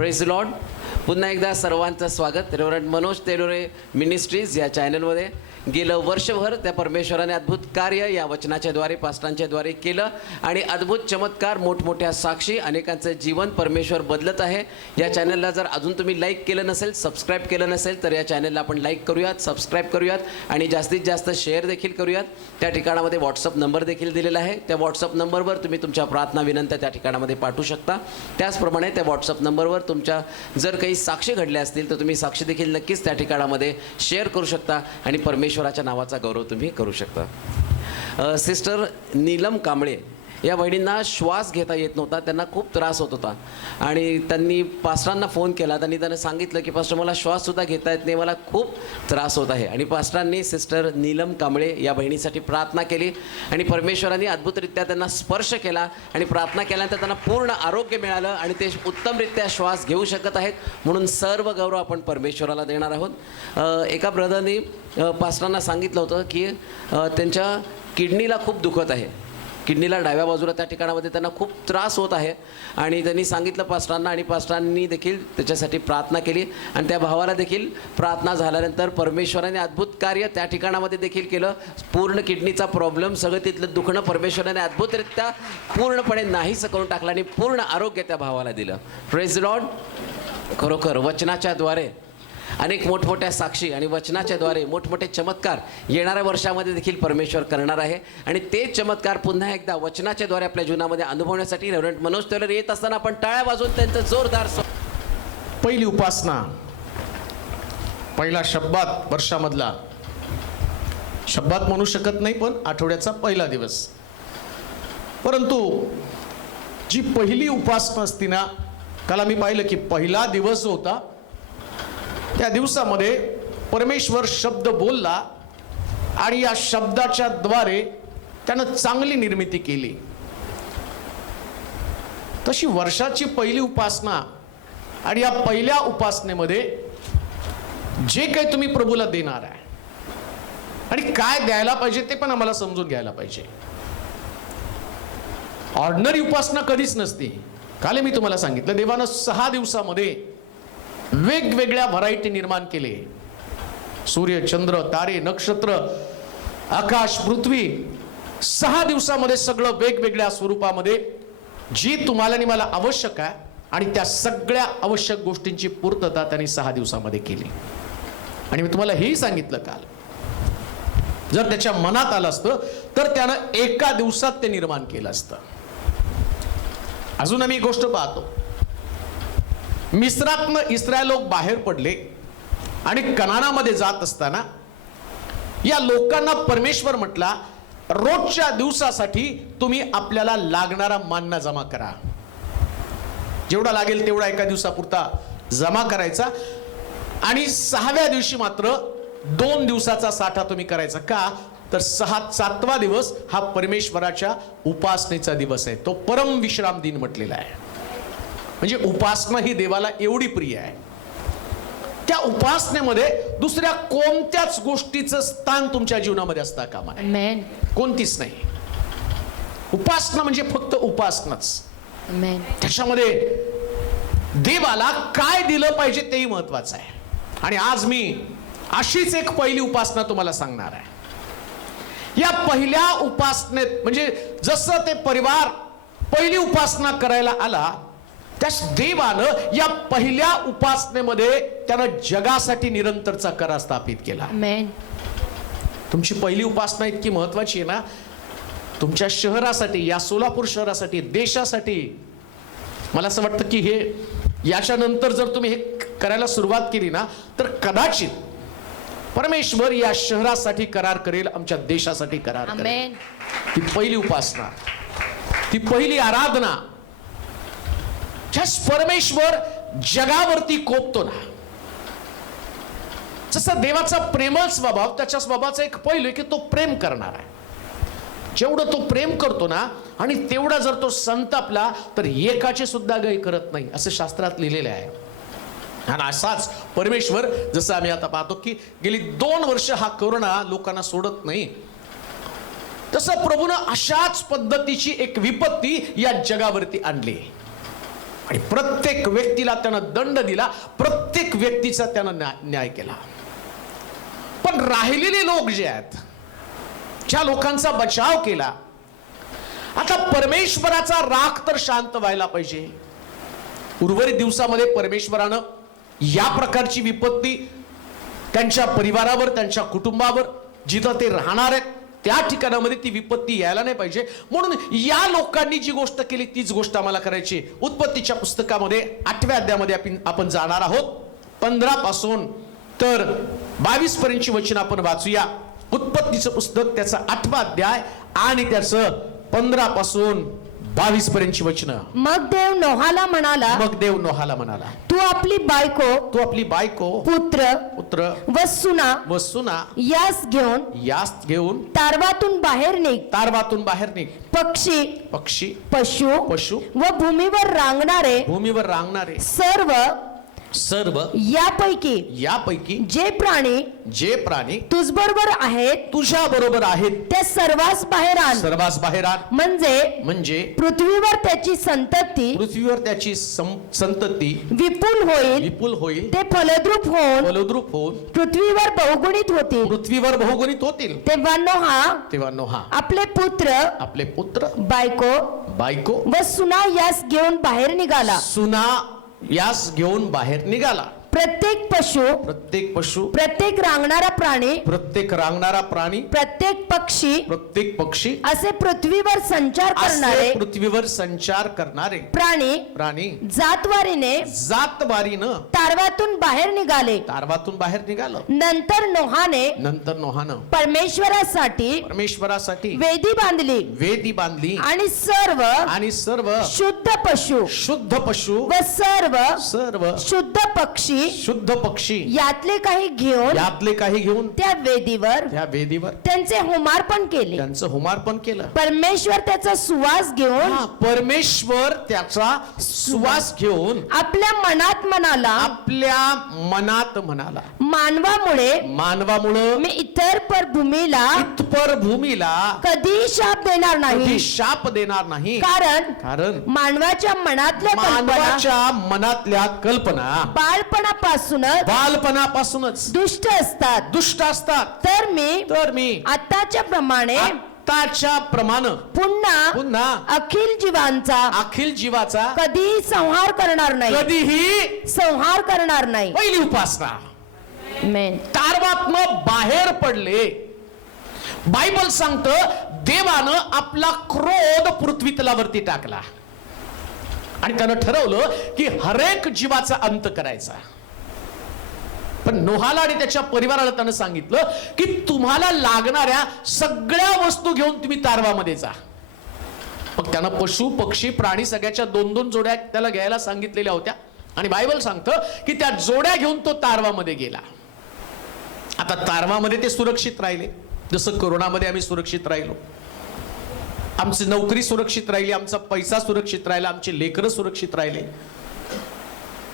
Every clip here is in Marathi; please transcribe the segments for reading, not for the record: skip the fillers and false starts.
Praise Lord. पुन्हा एकदा सर्वांचं स्वागत रेव्हरंड मनोज तेलोरे मिनिस्ट्रीज या चॅनलमध्ये. गेलं वर्षभर त्या परमेश्वराने अद्भुत कार्य या वचनाच्या द्वारे पास्टरांच्या द्वारे केलं आणि अद्भुत चमत्कार मोठमोठ्या साक्षी अनेकांचं जीवन परमेश्वर बदलत आहे. या चॅनलला जर अजून तुम्ही लाईक केलं नसेल, सबस्क्राईब केलं नसेल तर या चॅनलला आपण लाईक करूयात, सबस्क्राईब करूयात आणि जास्तीत जास्त शेअर देखील करूयात. त्या ठिकाणामध्ये व्हॉट्सअप नंबर देखील दिलेला आहे. त्या व्हॉट्सअप नंबरवर तुम्ही तुमच्या प्रार्थना विनंत्या त्या ठिकाणामध्ये पाठवू शकता. त्याचप्रमाणे त्या व्हॉट्सअप नंबरवर तुमच्या जर काही साक्षी घडल्या असतील तर तुम्ही साक्षी देखील नक्कीच त्या ठिकाणामध्ये शेअर करू शकता आणि परमेश्वराच्या नावाचा गौरव तुम्ही करू शकता. सिस्टर नीलम कांबळे या बहिणींना श्वास घेता येत नव्हता, त्यांना खूप त्रास होत होता आणि त्यांनी पास्टरांना फोन केला. त्यांनी सांगितलं की पास्टर मला श्वाससुद्धा घेता येत नाही, मला खूप त्रास होत आहे. आणि पास्टरांनी सिस्टर नीलम कांबळे या बहिणीसाठी प्रार्थना केली आणि परमेश्वरांनी अद्भुतरित्या त्यांना स्पर्श केला आणि प्रार्थना केल्यानंतर त्यांना पूर्ण आरोग्य मिळालं आणि ते उत्तमरित्या श्वास घेऊ शकत आहेत. म्हणून सर्व गौरव आपण परमेश्वराला देणार आहोत. एका ब्रदरनी पास्टरांना सांगितलं होतं की त्यांच्या किडनीला खूप दुखत आहे, किडनीला डाव्या बाजूला त्या ठिकाणामध्ये त्यांना खूप त्रास होत आहे आणि त्यांनी सांगितलं पास्टरांना आणि पास्टरांनी देखील त्याच्यासाठी प्रार्थना केली आणि त्या भावाला देखील प्रार्थना झाल्यानंतर परमेश्वराने अद्भुत कार्य त्या ठिकाणामध्ये देखील केलं. पूर्ण किडनीचा प्रॉब्लेम, सगळं तिथलं दुखणं परमेश्वराने अद्भुतरित्या पूर्णपणे नाहीसं करून टाकलं आणि पूर्ण आरोग्य त्या भावाला दिलं. Praise Lord. खरोखर वचनाच्या द्वारे अनेक मोठमोठ्या साक्षी आणि वचनाच्याद्वारे मोठमोठे चमत्कार येणाऱ्या वर्षामध्ये देखील परमेश्वर करणार आहे आणि ते चमत्कार पुन्हा एकदा वचनाच्याद्वारे आपल्या जीवनामध्ये अनुभवण्यासाठी रेव्हरंड मनोज तेलोरे येत असताना आपण टाळ्या वाजवून त्यांचं जोरदार पहिली उपासना, पहिला शब्बात, वर्षामधला शब्बात म्हणू शकत नाही पण आठवड्याचा पहिला दिवस. परंतु जी पहिली उपासना असती ना, काल आम्ही पाहिलं की पहिला दिवस जो होता त्या दिवसामध्ये परमेश्वर शब्द बोलला आणि या शब्दाच्या द्वारे त्यानं चांगली निर्मिती केली. तशी वर्षाची पहिली उपासना आणि या पहिल्या उपासनेमध्ये जे काही तुम्ही प्रभूला देणार आहे आणि काय द्यायला पाहिजे ते पण आम्हाला समजून घ्यायला पाहिजे. ऑर्डिनरी उपासना कधीच नसते. काल मी तुम्हाला सांगितलं देवानं 6 दिवसामध्ये वेगवेगळ्या व्हरायटी निर्माण केले. सूर्य, चंद्र, तारे, नक्षत्र, आकाश, पृथ्वी, 6 दिवसामध्ये सगळं वेगवेगळ्या स्वरूपामध्ये जी तुम्हाला आणि मला आवश्यक आहे आणि त्या सगळ्या आवश्यक गोष्टींची पूर्तता त्यांनी 6 दिवसामध्ये केली. आणि मी तुम्हाला हेही सांगितलं काल, जर त्याच्या मनात आलं असतं तर त्यानं एका दिवसात ते निर्माण केलं असतं. अजून आम्ही एक गोष्ट पाहतो, मिस्रातनं इस्रायल लोक बाहेर पडले आणि कनानामध्ये जात असताना या लोकांना परमेश्वर म्हटला रोजच्या दिवसासाठी तुम्ही आपल्याला लागणारा मान्ना जमा करा. जेवढा लागेल तेवढा एका दिवसापुरता जमा करायचा आणि 6व्या दिवशी मात्र 2 दिवसाचा साठा तुम्ही करायचा. का तर 7वा दिवस हा परमेश्वराच्या उपासनेचा दिवस आहे. तो परम विश्राम दिन म्हटलेला आहे. म्हणजे उपासना ही देवाला एवढी प्रिय आहे. त्या उपासनेमध्ये दुसऱ्या कोणत्याच गोष्टीचं स्थान तुमच्या जीवनामध्ये असता कामा नये. कोणतीच नाही. उपासना म्हणजे फक्त उपासनाच. त्याच्यामध्ये देवाला काय दिलं पाहिजे तेही महत्वाचं आहे. आणि आज मी अशीच एक पहिली उपासना तुम्हाला सांगणार आहे. या पहिल्या उपासनेत म्हणजे जसं ते परिवार पहिली उपासना करायला आला, त्या देवानं या पहिल्या उपासनेमध्ये त्यानं जगासाठी निरंतरचा करा स्थापित केला. तुमची पहिली उपासना इतकी महत्वाची आहे ना, तुमच्या शहरासाठी, या सोलापूर शहरासाठी, देशासाठी. मला असं वाटतं की हे याच्यानंतर जर तुम्ही हे करायला सुरुवात केली ना तर कदाचित परमेश्वर या शहरासाठी करार करेल, आमच्या देशासाठी करार करेल. ती पहिली उपासना, ती पहिली आराधना, परमेश्वर जगावरती कोपतो ना. जसं देवाचा प्रेमळ स्वभाव, त्याच्या स्वभावाचा एक पैलू आहे की तो प्रेम करणार आहे. जेवढं तो प्रेम करतो ना आणि तेवढा जर तो संतापला तर एकाची सुद्धा गाय करत नाही असं शास्त्रात लिहिलेलं आहे. आणि असाच परमेश्वर, जसं आम्ही आता पाहतो की गेली 2 वर्ष हा कोरोना लोकांना सोडत नाही, तसं प्रभूनं अशाच पद्धतीची एक विपत्ती या जगावरती आणली. आणि प्रत्येक व्यक्तीला त्यानं दंड दिला, प्रत्येक व्यक्तीचा त्यानं न्याय केला. पण राहिलेले लोक जे आहेत, ज्या लोकांचा बचाव केला, आता परमेश्वराचा राग तर शांत व्हायला पाहिजे. उर्वरित दिवसामध्ये परमेश्वरानं या प्रकारची विपत्ती त्यांच्या परिवारावर, त्यांच्या कुटुंबावर, जिथं ते राहणार आहेत त्या ठिकाणामध्ये ती विपत्ती यायला नाही पाहिजे. म्हणून या लोकांनी जी गोष्ट केली तीच गोष्ट आम्हाला करायची. उत्पत्तीच्या पुस्तकामध्ये 8व्या अध्यायामध्ये आपण जाणार आहोत. 15 पासून तर 22 पर्यंतची वचन आपण वाचूया. उत्पत्तीचं पुस्तक त्याचा 8वा अध्याय आणि त्याचं 15 पासून 22 पर्यंतची वचनं. मग देव नोहाला म्हणाला, तू आपली बायको, पुत्र व सुना यास घेऊन तारवातून बाहेर निघ. पक्षी पशु व भूमीवर रांगणारे सर्व यापैकी जे प्राणी तुझबरोबर आहेत त्या सर्वांस बाहेर आण. म्हणजे पृथ्वीवर त्याची संतती विपुल होईल, ते फलद्रूप होऊन पृथ्वीवर बहुगुणित होतील. तेव्हा नोहा आपले पुत्र बायको व सुना यास घेऊन बाहेर निघाला. प्रत्येक पशु, प्रत्येक रांगणारा प्राणी, प्रत्येक पक्षी असे पृथ्वीवर संचार करणारे प्राणी जातवारीनं तारवातून बाहेर निघाले. नंतर नोहानं परमेश्वरासाठी वेदी बांधली आणि सर्व शुद्ध पशु व सर्व शुद्ध पक्षी यातले काही घेऊन त्या वेदीवर त्यांचे होमार्पण केलं. परमेश्वर त्याचा सुवास घेऊन आपल्या मनात म्हणाला, मानवामुळे मी इतर भूमीला कधी शाप देणार नाही. कारण मानवाच्या मनातल्या कल्पना बालपणापासूनच दुष्ट असतात. तर मी आताच्या प्रमाणे पुन्हा अखिल जीवाचा कधीही संहार करणार नाही. पहिली उपासना. तारवातनं बाहेर पडले. बायबल सांगतं देवानं आपला क्रोध पृथ्वी तलावरती टाकला आणि त्यानं ठरवलं की हरेक जीवाचा अंत करायचा. पण नोहाला आणि त्याच्या परिवाराला त्यानं सांगितलं की तुम्हाला लागणाऱ्या सगळ्या वस्तू घेऊन तुम्ही तारवामध्ये जा. मग त्यानं पशु पक्षी प्राणी सगळ्याच्या 2-2 जोड्या त्याला घ्यायला सांगितलेल्या होत्या आणि बायबल सांगतं की त्या जोड्या घेऊन तो तारवामध्ये गेला. आता तारवामध्ये ते सुरक्षित राहिले, जसं कोरोनामध्ये आम्ही सुरक्षित राहिलो. आमची नोकरी सुरक्षित राहिली, आमचा पैसा सुरक्षित राहिला, आमचे लेकरं सुरक्षित राहिले.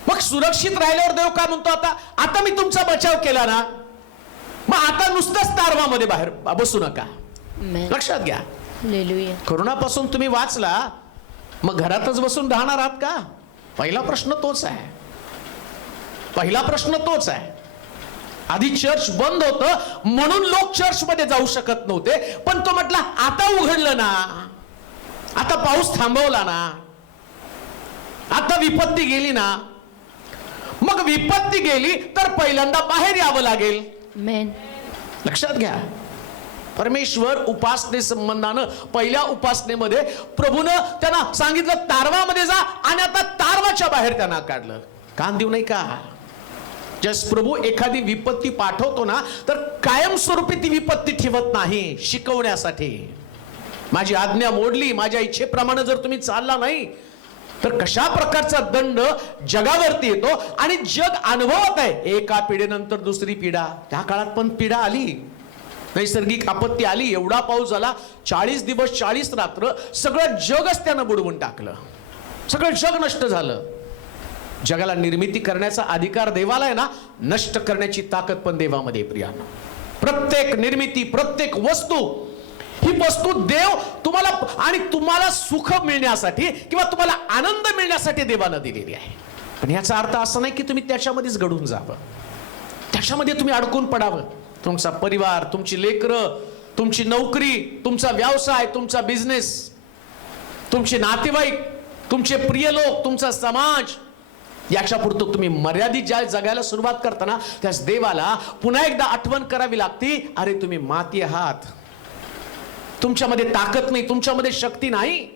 मग सुरक्षित राहिल्यावर देव काय म्हणतो, आता मी तुमचा बचाव केला ना, मग आता नुसतंच तारवामध्ये बाहेर बसू नका. लक्षात घ्या, कोरोनापासून तुम्ही वाचला, मग घरातच बसून राहणार आहात का? पहिला प्रश्न तोच आहे. आधी चर्च बंद होतं म्हणून लोक चर्च मध्ये जाऊ शकत नव्हते, पण तो म्हटला आता उघडलं ना, आता पाऊस थांबवला ना, आता विपत्ती गेली ना, मग विपत्ती गेली तर पहिल्यांदा बाहेर यावं लागेल. लक्षात घ्या, परमेश्वर उपासने संबंधानं पहिल्या उपासनेमध्ये प्रभूनं त्यांना सांगितलं तारवामध्ये जा, आणि आता तारवाच्या बाहेर त्यांना काढलं. कान देऊ नाही का? जस प्रभू एखादी विपत्ती पाठवतो ना, तर कायमस्वरूपी ती विपत्ती ठेवत नाही, शिकवण्यासाठी. माझी आज्ञा मोडली, माझ्या इच्छेप्रमाणे जर तुम्ही चालला नाही तर कशा प्रकारचा दंड जगावरती येतो, आणि जग अनुभवत आहे. एका पिढीनंतर दुसरी पिढा. त्या काळात पण पिढा आली, नैसर्गिक आपत्ती आली, एवढा पाऊस झाला, 40 दिवस 40 रात्र सगळं जगच त्यानं बुडवून टाकलं, सगळं जग नष्ट झालं. जगाला निर्मिती करण्याचा अधिकार देवाला आहे ना, नष्ट करण्याची ताकद पण देवामध्ये. प्रियानो, प्रत्येक निर्मिती, प्रत्येक वस्तू ही वस्तू देव तुम्हाला आणि तुम्हाला सुख मिळण्यासाठी किंवा तुम्हाला आनंद मिळण्यासाठी देवानं दिलेली आहे. पण याचा अर्थ असा नाही की तुम्ही त्याच्यामध्येच घडून जावं, त्याच्यामध्ये तुम्ही अडकून पडावं. तुमचा परिवार, तुमची लेकरं, तुमची नोकरी, तुमचा व्यवसाय, तुमचा बिझनेस, तुमचे नातेवाईक, तुमचे प्रिय लोक, तुमचा समाज, याच्यापुरतं तुम्ही मर्यादित ज्या जगायला सुरुवात करताना त्यास देवाला पुन्हा एकदा आठवण करावी लागते, अरे तुम्ही माती आहात, तुमच्यामध्ये ताकद नाही, तुमच्यामध्ये शक्ती नाही.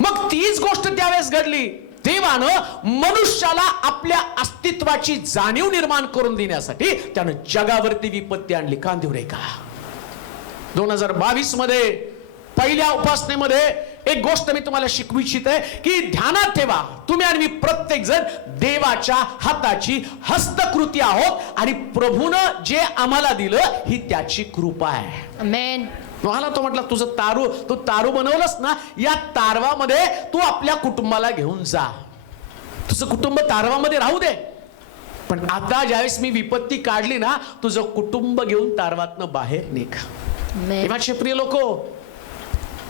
मग तीच गोष्ट त्यावेळेस घडली. देवानं मनुष्याला आपल्या अस्तित्वाची जाणीव निर्माण करून देण्यासाठी त्यानं जगावरती विपत्ती आणली. कांदिवरे का 2022 मध्ये पहिल्या उपासनेमध्ये एक गोष्ट मी तुम्हाला शिकवू इच्छित आहे की ध्यानात ठेवा, तुम्ही आणि मी प्रत्येक जण देवाच्या हाताची हस्तकृती आहोत आणि प्रभूनं जे आम्हाला दिलं ही त्याची कृपा आहे. आमेन. मला तो म्हटला तुझं तू तारू बनवलंस ना, या तारवामध्ये तू आपल्या कुटुंबाला घेऊन जा, तुझं कुटुंब तारवामध्ये राहू दे. पण आता ज्यावेळेस मी विपत्ती काढली ना, तुझं कुटुंब घेऊन तारवातनं बाहेर निघ. माझे प्रिय लोक,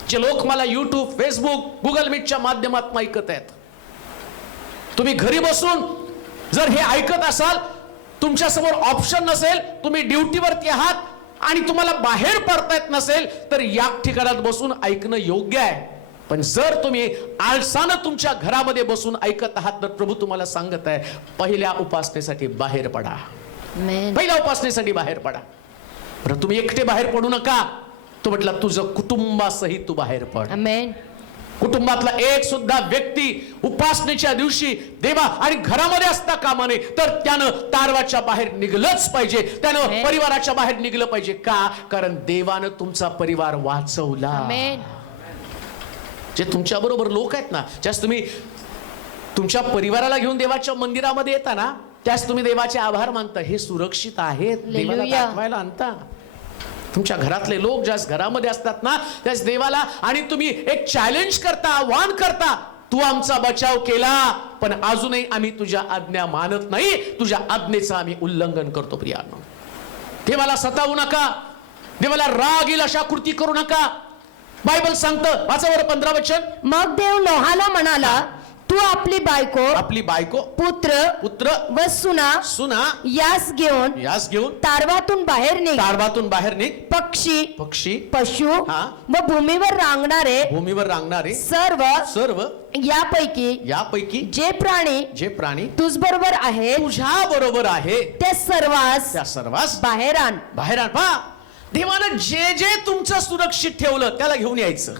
जे लोक मला युट्यूब, फेसबुक, गुगल मीटच्या माध्यमातून ऐकत आहेत, तुम्ही घरी बसून जर हे ऐकत असाल, तुमच्या समोर ऑप्शन नसेल, तुम्ही ड्युटीवरती आहात आणि तुम्हाला बाहेर पडता येत नसेल, तर या ठिकाणात बसून ऐकणं योग्य आहे. पण जर तुम्ही आळसानं तुमच्या घरामध्ये बसून ऐकत आहात, तर प्रभू तुम्हाला सांगत आहे, पहिल्या उपासनेसाठी बाहेर पडा. पहिल्या उपासनेसाठी बाहेर पडा. बरं, तुम्ही एकटे बाहेर पडू नका. तो म्हटला तुझं कुटुंबासहित तू बाहेर पड. आमेन. कुटुंबातला एक सुद्धा व्यक्ती उपासनेच्या दिवशी देवा आणि घरामध्ये असता कामा नये, तर त्यानं तारवाच्या बाहेर निघलंच पाहिजे, त्यानं परिवाराच्या बाहेर निघलं पाहिजे. का? कारण देवानं तुमचा परिवार वाचवला. आमेन. जे तुमच्या बरोबर लोक आहेत ना, ज्यास तुम्ही तुमच्या परिवाराला घेऊन देवाच्या मंदिरामध्ये येता ना, त्यास तुम्ही देवाचे आभार मानता, हे सुरक्षित आहेत, देवाला दाखवायला आणता. तुमच्या घरातले लोक ज्यास घरामध्ये असतात ना, त्यास देवाला आणि तुम्ही एक चॅलेंज करता, आव्हान करता, तू आमचा बचाव केला पण अजूनही आम्ही तुझ्या आज्ञा मानत नाही, तुझ्या आज्ञेचं आम्ही उल्लंघन करतो. प्रियानो, देवाला सतावू नका, देवाला राग येईल अशा कृती करू नका. बायबल सांगतं, वाचा बरं 15 वचन. मग देव नोहाला म्हणाला, तू आपली बायको, पुत्र व सुना यास घेऊन तारवातून बाहेर निघ. पक्षी पशु व भूमीवर रांगणारे सर्व यापैकी जे प्राणी तुझ बरोबर आहे त्या सर्वांस बाहेर आण. देवानं जे तुमचं सुरक्षित ठेवलं त्याला घेऊन यायचं.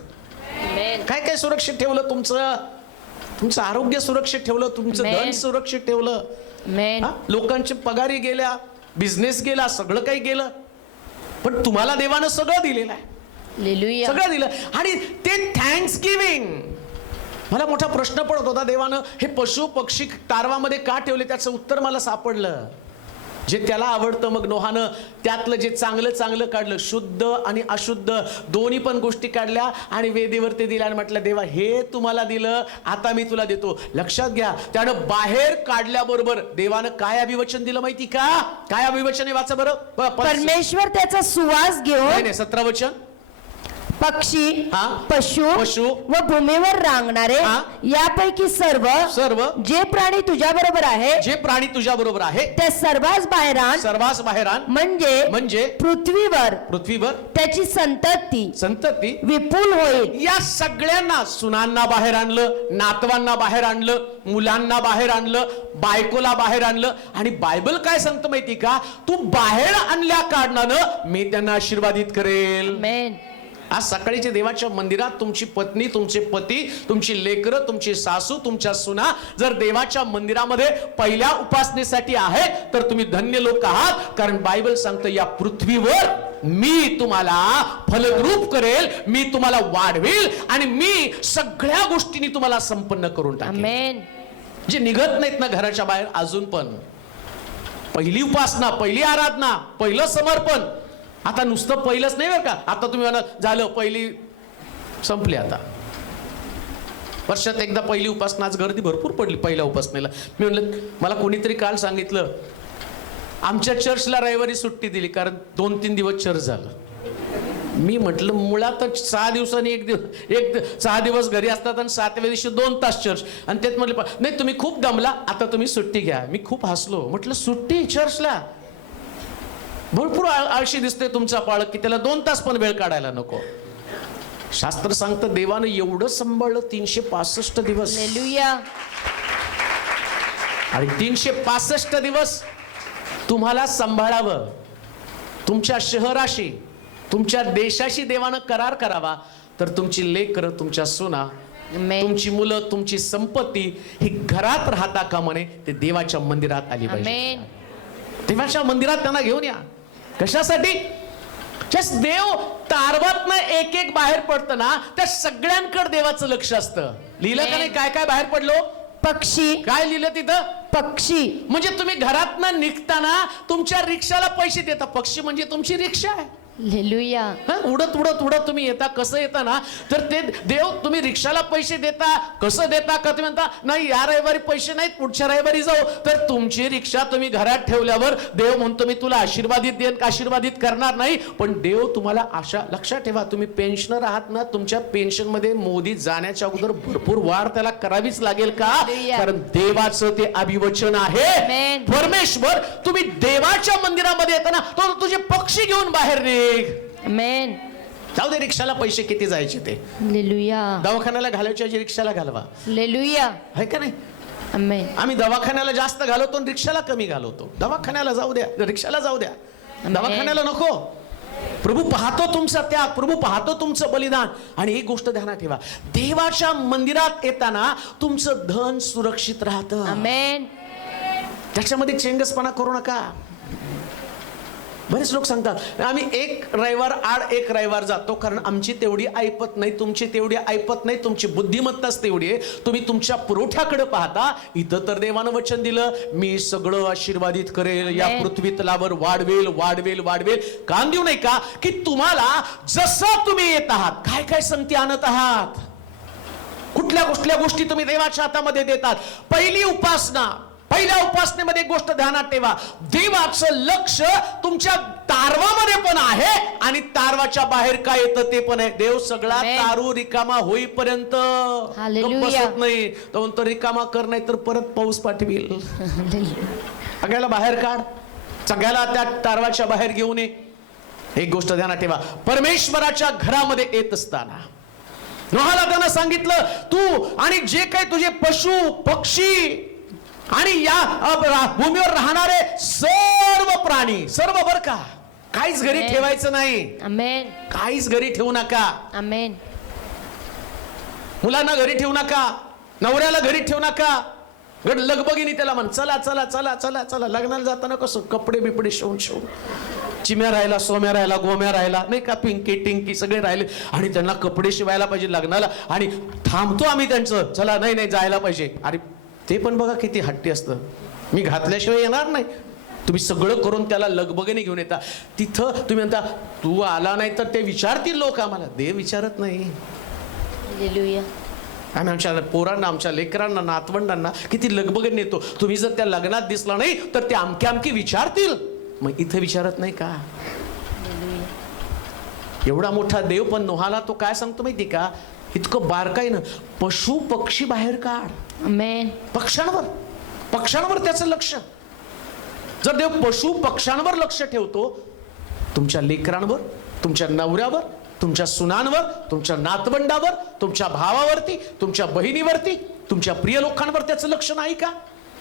काय सुरक्षित ठेवलं? तुमचं आरोग्य सुरक्षित ठेवलं, तुमचं धन सुरक्षित ठेवलं, लोकांची पगारी गेल्या, बिझनेस गेला, सगळं काही गेलं, पण तुम्हाला देवानं सगळं दिलेलं आहे. सगळं दिलं आणि ते थँक्स गिव्हिंग. मला मोठा प्रश्न पडत होता, देवानं हे पशु पक्षी तारवामध्ये का ठेवले? त्याचं उत्तर मला सापडलं. जे त्याला आवडतं, मग नोहानं त्यातलं जे चांगलं काढलं, शुद्ध आणि अशुद्ध दोन्ही पण गोष्टी काढल्या आणि वेदीवरती दिल्या आणि म्हटलं, देवा हे तुम्हाला दिलं, आता मी तुला देतो. लक्षात घ्या, त्यानं बाहेर काढल्याबरोबर देवानं काय अभिवचन दिलं माहिती का? काय अभिवचन आहे? वाचा बरं. परमेश्वर त्याचा सुवास घेऊन, 17 वचन, पक्षी पशु व भूमीवर रांगणारे यापैकी सर्व जे प्राणी तुझ्या बरोबर आहे त्या सर्वांस बाहेर आण. म्हणजे पृथ्वीवर त्याची संतती विपुल होईल. या सगळ्यांना, सुनांना बाहेर आणलं, नातवांना बाहेर आणलं, मुलांना बाहेर आणलं, बायकोला बाहेर आणलं. आणि बायबल काय सांगतं माहिती का? तू बाहेर आणल्या कारणानं मी त्यांना आशीर्वादित करेल. आज सकाळीच्या देवाच्या मंदिरात तुमची पत्नी, तुमचे पती, तुमची लेकरं, तुमची सासू, तुमच्या सुना जर देवाच्या मंदिरामध्ये पहिल्या उपासनेसाठी आहे, तर तुम्ही धन्य लोक आहात. कारण बायबल सांगतं, या पृथ्वीवर मी तुम्हाला फलद्रूप करेल, मी तुम्हाला वाढवेल आणि मी सगळ्या गोष्टींनी तुम्हाला संपन्न करून टाकेन. जे निघत नाहीत ना घराच्या बाहेर, अजून पण पहिली उपासना, पहिली आराधना, पहिलं समर्पण, आता नुसतं पहिलंच नाही बरं का. आता तुम्ही म्हणा झालं, पहिली संपली, आता वर्षात एकदा पहिली उपासना. आज गर्दी भरपूर पडली पहिल्या उपासनेला. मी म्हणलं, मला कोणीतरी काल सांगितलं, आमच्या चर्चला रविवारी सुट्टी दिली कारण 2-3 दिवस चर्च झालं. मी म्हटलं मुळातच 6 दिवसांनी एक 6 दिवस घरी असतात आणि 7व्या दिवशी 2 तास चर्च, आणि त्यात म्हटलं नाही तुम्ही खूप दमला, आता तुम्ही सुट्टी घ्या. मी खूप हसलो, म्हटलं सुट्टी चर्चला? भरपूर आळशी दिसते तुमचा पाळक की त्याला 2 तास पण वेळ काढायला नको. शास्त्र सांगतं देवानं एवढं सांभाळलं 365 दिवस. हालेलुया. आणि 365 दिवस तुम्हाला सांभाळावं. तुमच्या शहराशी, तुमच्या देशाशी देवानं करार करावा, तर तुमची लेकरं, तुमच्या सुना, आमेन. तुमची मुलं, तुमची संपत्ती ही घरात राहता कामा नये, ते देवाच्या मंदिरात आली पाहिजे. आमेन. देवाच्या मंदिरात त्यांना घेऊन या. कशासाठी? देव तारवत ना एक एक बाहेर पडतं ना, त्या सगळ्यांकडे देवाचं लक्ष असतं. लिहिलं का नाही काय काय बाहेर पडलो? पक्षी. काय लिहिलं तिथं? पक्षी. म्हणजे तुम्ही घरातनं निघताना तुमच्या रिक्षाला पैसे देता. पक्षी म्हणजे तुमची रिक्षा आहे. हालेलुया. उडत उडत उडत तुम्ही येता. कसं येता ना, तर ते देव, तुम्ही रिक्षाला पैसे देता, कसं देता का? तुम्ही म्हणता नाही या रविवारी पैसे नाहीत, पुढच्या रविवारी जाऊ. तर तुमची रिक्षा तुम्ही घरात ठेवल्यावर देव म्हणतो मी तुला आशीर्वादित देईन का? आशीर्वादित करणार नाही. पण देव तुम्हाला आशा, लक्षात ठेवा, तुम्ही पेन्शनर आहात ना, तुमच्या पेन्शन मध्ये मोदी जाण्याच्या अगोदर भरपूर वाढ त्याला करावीच लागेल का? कारण देवाचं ते अभिवचन आहे. आमेन. परमेश्वर, तुम्ही देवाच्या मंदिरामध्ये येताना तो तुझे पक्षी घेऊन बाहेर निघ. आमेन. जाऊ दे रिक्षाला पैसे किती जायचे ते. हालेलुया. दवाखान्याला घालायच्या ऐवजी रिक्षाला घालवा. हालेलुया. आहे का नाही? आमेन. आम्ही दवाखान्याला जास्त घालवतो आणि रिक्षाला कमी घालवतो. दवाखान्याला जाऊ द्या, रिक्षाला जाऊ द्या, दवाखान्याला नको. प्रभू पाहतो तुमचा त्याग, प्रभू पाहतो तुमचं बलिदान. आणि एक गोष्ट ध्यानात ठेवा, देवाच्या मंदिरात येताना तुमचं धन सुरक्षित राहतं. आमेन. त्याच्यामध्ये चेंगसपणा करू नका. बरेच लोक सांगतात आम्ही एक रविवार आड एक रविवार जातो, कारण आमची तेवढी ऐपत नाही, तुमची तेवढी ऐपत नाही, तुमची बुद्धिमत्ताच तेवढी आहे. तुम्ही तुमच्या पुरवठ्याकडे पाहता. इथं तर देवानं वचन दिलं, मी सगळं आशीर्वादित करेल, या पृथ्वी तलावर वाढवेल वाढवेल वाढवेल. काम देऊ नाही का की तुम्हाला जसं तुम्ही येत आहात, काय काय संगती आणत आहात, कुठल्या कुठल्या गोष्टी तुम्ही देवाच्या हातामध्ये देतात. पहिली उपासना, पहिल्या उपासनेमध्ये एक गोष्ट ध्यानात ठेवा, देवाचं लक्ष तुमच्या तारवामध्ये पण आहे आणि तारवाच्या बाहेर काय येतं ते पण आहे. देव सगळा तारू रिकामा होईपर्यंत बसत नाही. तो म्हणतो रिकामा कर, नाही तर परत पाऊस पाठवील. सगळ्याला बाहेर काढ, सगळ्याला त्या तारवाच्या बाहेर घेऊन ये. एक गोष्ट ध्यानात ठेवा, परमेश्वराच्या घरामध्ये येत असताना नोहाला त्यानं सांगितलं, तू आणि जे काही तुझे पशु पक्षी आणि या भूमीवर राहणारे सर्व प्राणी, सर्व बर का, काहीच घरी ठेवायचं नाही. आमेन. काहीच घरी ठेवू नका. आमेन. मुलांना घरी ठेवू नका, नवऱ्याला घरी ठेवू नका. लगबगीने त्याला म्हण चला चला चला चला चला. लग्नाला जाताना कसं कपडे बिपडे शिवून शिवून, चिम्या राहिला, सोम्या राहिला, गोम्या राहिला, नाही का, पिंकी टिंकी सगळे राहिले, आणि त्यांना कपडे शिवायला पाहिजे लग्नाला, आणि थांबतो आम्ही त्यांचं, चला नाही नाही जायला पाहिजे. अरे ते पण बघा किती हट्टी असतं, मी घातल्याशिवाय येणार नाही. तुम्ही सगळं करून त्याला लगबगीने घेऊन येता. तिथं तुम्ही म्हणता तू आला नाही तर ते विचारतील लोक आम्हाला. देव विचारत नाही. हालेलुया. आम्ही आमच्या पोरांना, आमच्या लेकरांना, नातवंडांना किती लगबगीने येतो. तुम्ही जर त्या लग्नात दिसला नाही तर ते अमके अमके विचारतील. मग इथं विचारत नाही का? एवढा मोठा देव पण नोहाला तो काय सांगतो माहिती का, इतकं बारकाईनं पशु पक्षी बाहेर काढ. आमेन. पक्ष्यांवर, पक्ष्यांवर त्याचं लक्ष. जर देव पशु पक्ष्यांवर लक्ष ठेवतो, तुमच्या लेकरांवर, तुमच्या नवऱ्यावर, तुमच्या सुनांवर, तुमच्या नातवंडावर, तुमच्या भावावरती, तुमच्या बहिणीवरती, तुमच्या प्रिय लोकांवर त्याचं लक्ष नाही का?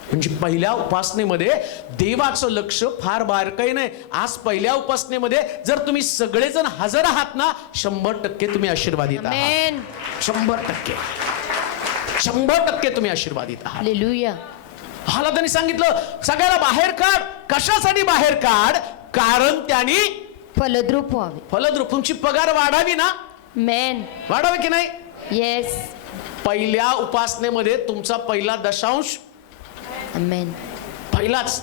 म्हणजे पहिल्या उपासनेमध्ये देवाचं लक्ष फार बारकाईनं आहे. आज पहिल्या उपासनेमध्ये जर तुम्ही सगळेजण हजर आहात ना, 100% तुम्ही आशीर्वादित आहात. 100%, 100% तुम्ही आशीर्वादित आहात. हालेलुया. हाला त्यांनी सांगितलं सगळ्याला बाहेर काढ. कशासाठी बाहेर काढ? कारण त्यांनी फलद्रूप व्हावे. फलद्रूप, तुमची पगार वाढावी ना. आमेन. वाढावी की नाही? येस. पहिल्या उपासनेमध्ये तुमचा पहिला दशांश, आमेन, पहिलाच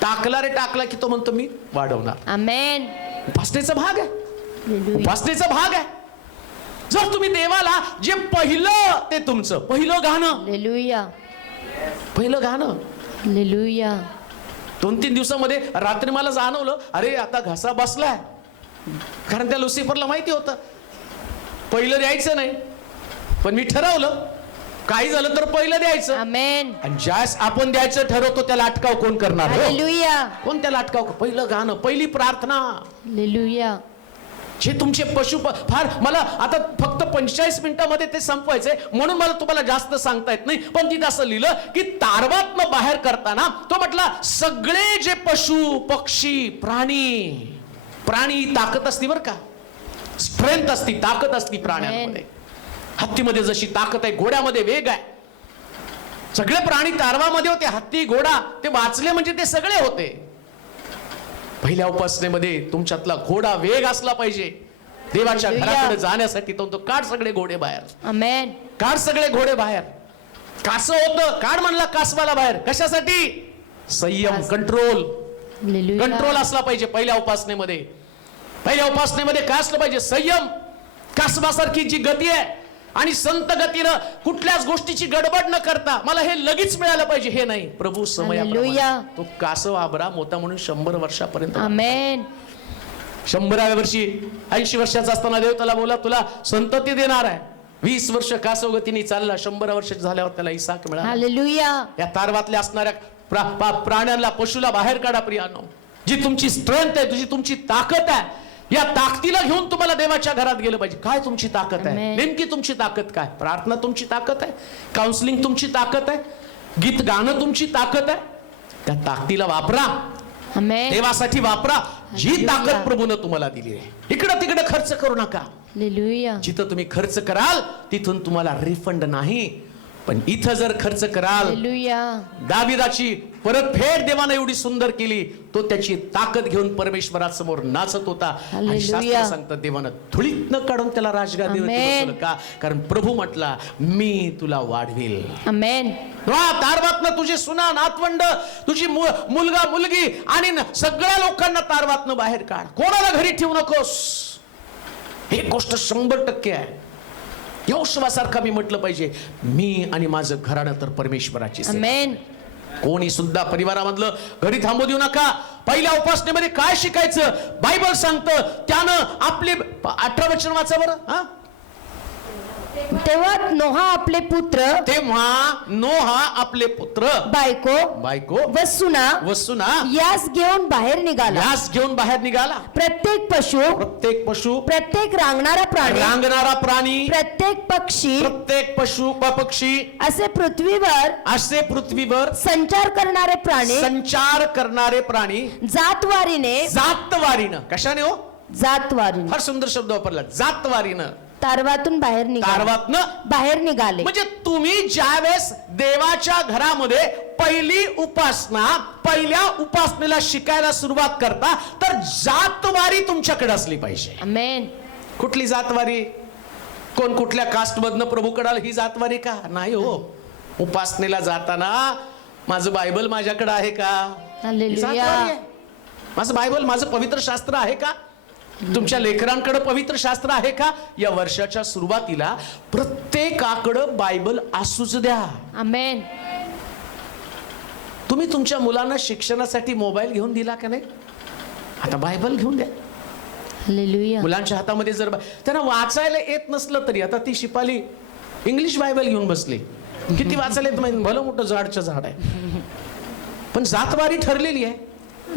टाकला रे टाकला की तो म्हणतो मी वाढवणार. आमेन. उपासनेचा भाग आहे. हालेलुया. उपासनेचा भाग आहे. जर तुम्ही देवाला जे पहिलं, ते तुमचं पहिलं गाणं, हालेलुया. पहिलं गाणं. हालेलुया. 2-3 दिवसामध्ये रात्री मला जाणवलं, अरे आता घसा बसलाय. कारण त्या लुसिफरला माहिती होतं पहिलं द्यायचं नाही, पण मी ठरवलं काही झालं तर पहिलं द्यायचं. Amen. आणि ज्यास आपण द्यायचं ठरवतो त्याला अटकाव कोण करणार? हो? Hallelujah. कोण त्याला अटकाव? पहिलं गाणं, पहिली प्रार्थना. Hallelujah. जे तुमचे पशु फार मला आता फक्त 45 मिनिटांमध्ये ते संपवायचंय म्हणून मला तुम्हाला जास्त सांगता येत नाही, पण तिथं असं लिहिलं की तारवातनं बाहेर करताना तो म्हटला सगळे जे पशु पक्षी प्राणी ताकद असती बरं का, स्ट्रेंथ असती, ताकद असती प्राण्यांमध्ये. हत्तीमध्ये जशी ताकद आहे, घोड्यामध्ये वेग आहे. सगळे प्राणी तारवामध्ये होते, हत्ती घोडा ते वाचले म्हणजे ते सगळे होते. पहिल्या उपासनेमध्ये तुमच्यातला घोडा वेग असला पाहिजे देवाच्या घराकडे जाण्यासाठी. तो काढ सगळे घोडे बाहेर, Amen. काढ सगळे घोडे बाहेर. कासव होतं, काढ म्हणला कासवाला बाहेर. कशासाठी? संयम, कंट्रोल. Hallelujah. कंट्रोल असला पाहिजे पहिल्या उपासनेमध्ये. पहिल्या उपासनेमध्ये काय असलं पाहिजे? संयम. कासवासारखी जी गती आहे आणि संत गतीनं कुठल्याच गोष्टीची गडबड न करता मला हे लगेच मिळालं पाहिजे हे नाही. प्रभू समयाप्रमाणे. Hallelujah. तो कासव आबरा मोठा म्हणून 100 वर्षापर्यंत. Amen. 100व्या वर्षी 80 वर्षाचा असताना देव त्याला बोला तुला संतती देणार आहे. 20 वर्ष कासव गतीने चालला. 100 वर्ष झाल्यावर त्याला इसाक मिळाला. Hallelujah. या तारवातल्या असणाऱ्या प्राण्यांना पशुला बाहेर काढा प्रियानो. जी तुमची स्ट्रेंथ आहे, तुमची ताकद आहे, या ताकदीला घेऊन तुम्हाला देवाच्या घरात गेलं पाहिजे. काय तुमची ताकद आहे? Amen. नेमकी तुमची ताकद काय? प्रार्थना तुमची ताकद आहे, काउन्सिलिंग तुमची ताकद आहे, गीत गाणं तुमची ताकद आहे. त्या ताकदीला वापरा, Amen. देवासाठी वापरा. जी Hallelujah. ताकद प्रभूनं तुम्हाला दिली आहे. इकडं तिकडं खर्च करू नका. Hallelujah. जिथं तुम्ही खर्च कराल तिथून तुम्हाला रिफंड नाही, पण इथं जर खर्च कराल. Hallelujah. दाविदाची परतफेड देवाने एवढी सुंदर केली, तो त्याची ताकद घेऊन परमेश्वरासमोर नाचत होता. आणि Hallelujah. शास्त्र सांगतं देवानं धुळीत न काढून त्याला राजगादी Amen. का? कारण प्रभू म्हटला मी तुला वाढवेल. Amen. तारवातनं तुझी सुना नातवंड, तुझी मुलगा मुलगी आणि सगळ्या लोकांना तारवातनं बाहेर काढ. कोणाला घरी ठेवू नकोस. हे गोष्ट 100% आहे. यहोशुवासारखा मी म्हटलं पाहिजे मी आणि माझं घराणं तर परमेश्वराची सेवा. Amen. कोणी सुद्धा परिवारामधलं घरी थांबू देऊ नका. पहिल्या उपासनेमध्ये काय शिकायचं? बायबल सांगतं त्यानं आपले 18 वचन वाचा बरं. हा, तेव्हा नोहा आपले पुत्र तेव्हा नोहा आपले पुत्र बायको व वसुना यास घेऊन बाहेर निघाला. यास घेऊन बाहेर निघाला. प्रत्येक पशु प्रत्येक रांगणारा प्राणी प्रत्येक पक्षी पक्षी असे पृथ्वीवर संचार करणारे प्राणी जातवारीने कशाने हो? जातवारीने फार सुंदर शब्द वापरला, जातवारीनं. तारवातून बाहेर निघाले. म्हणजे तुम्ही ज्यावेळेस देवाच्या घरामध्ये पहिल्या उपासनेला शिकायला सुरुवात करता तर जातवारी तुमच्याकडे असली पाहिजे. आमेन. कुठली जातवारी? कोण कुठल्या कास्ट मधनं प्रभूकडे आलं ही जातवारी का? नाही हो. उपासनेला जाताना माझं बायबल माझ्याकडे आहे का? हालेलुया. माझं बायबल, माझं पवित्र शास्त्र आहे का? तुमच्या लेकरांकडे पवित्र शास्त्र आहे का? या वर्षाच्या सुरुवातीला प्रत्येकाकडे बायबल असूच द्या. आमेन. तुम्ही तुमच्या मुलांना शिक्षणासाठी मोबाईल घेऊन दिला का नाही? आता बायबल घेऊन द्या. हालेलुया. मुलांच्या हातामध्ये जर त्यांना वाचायला येत नसलं तरी आता ती शिपाली इंग्लिश बायबल घेऊन बसली. किती वाचायला येत माहिती? भलं मोठं झाडचं झाड आहे, पण जातवारी ठरलेली आहे.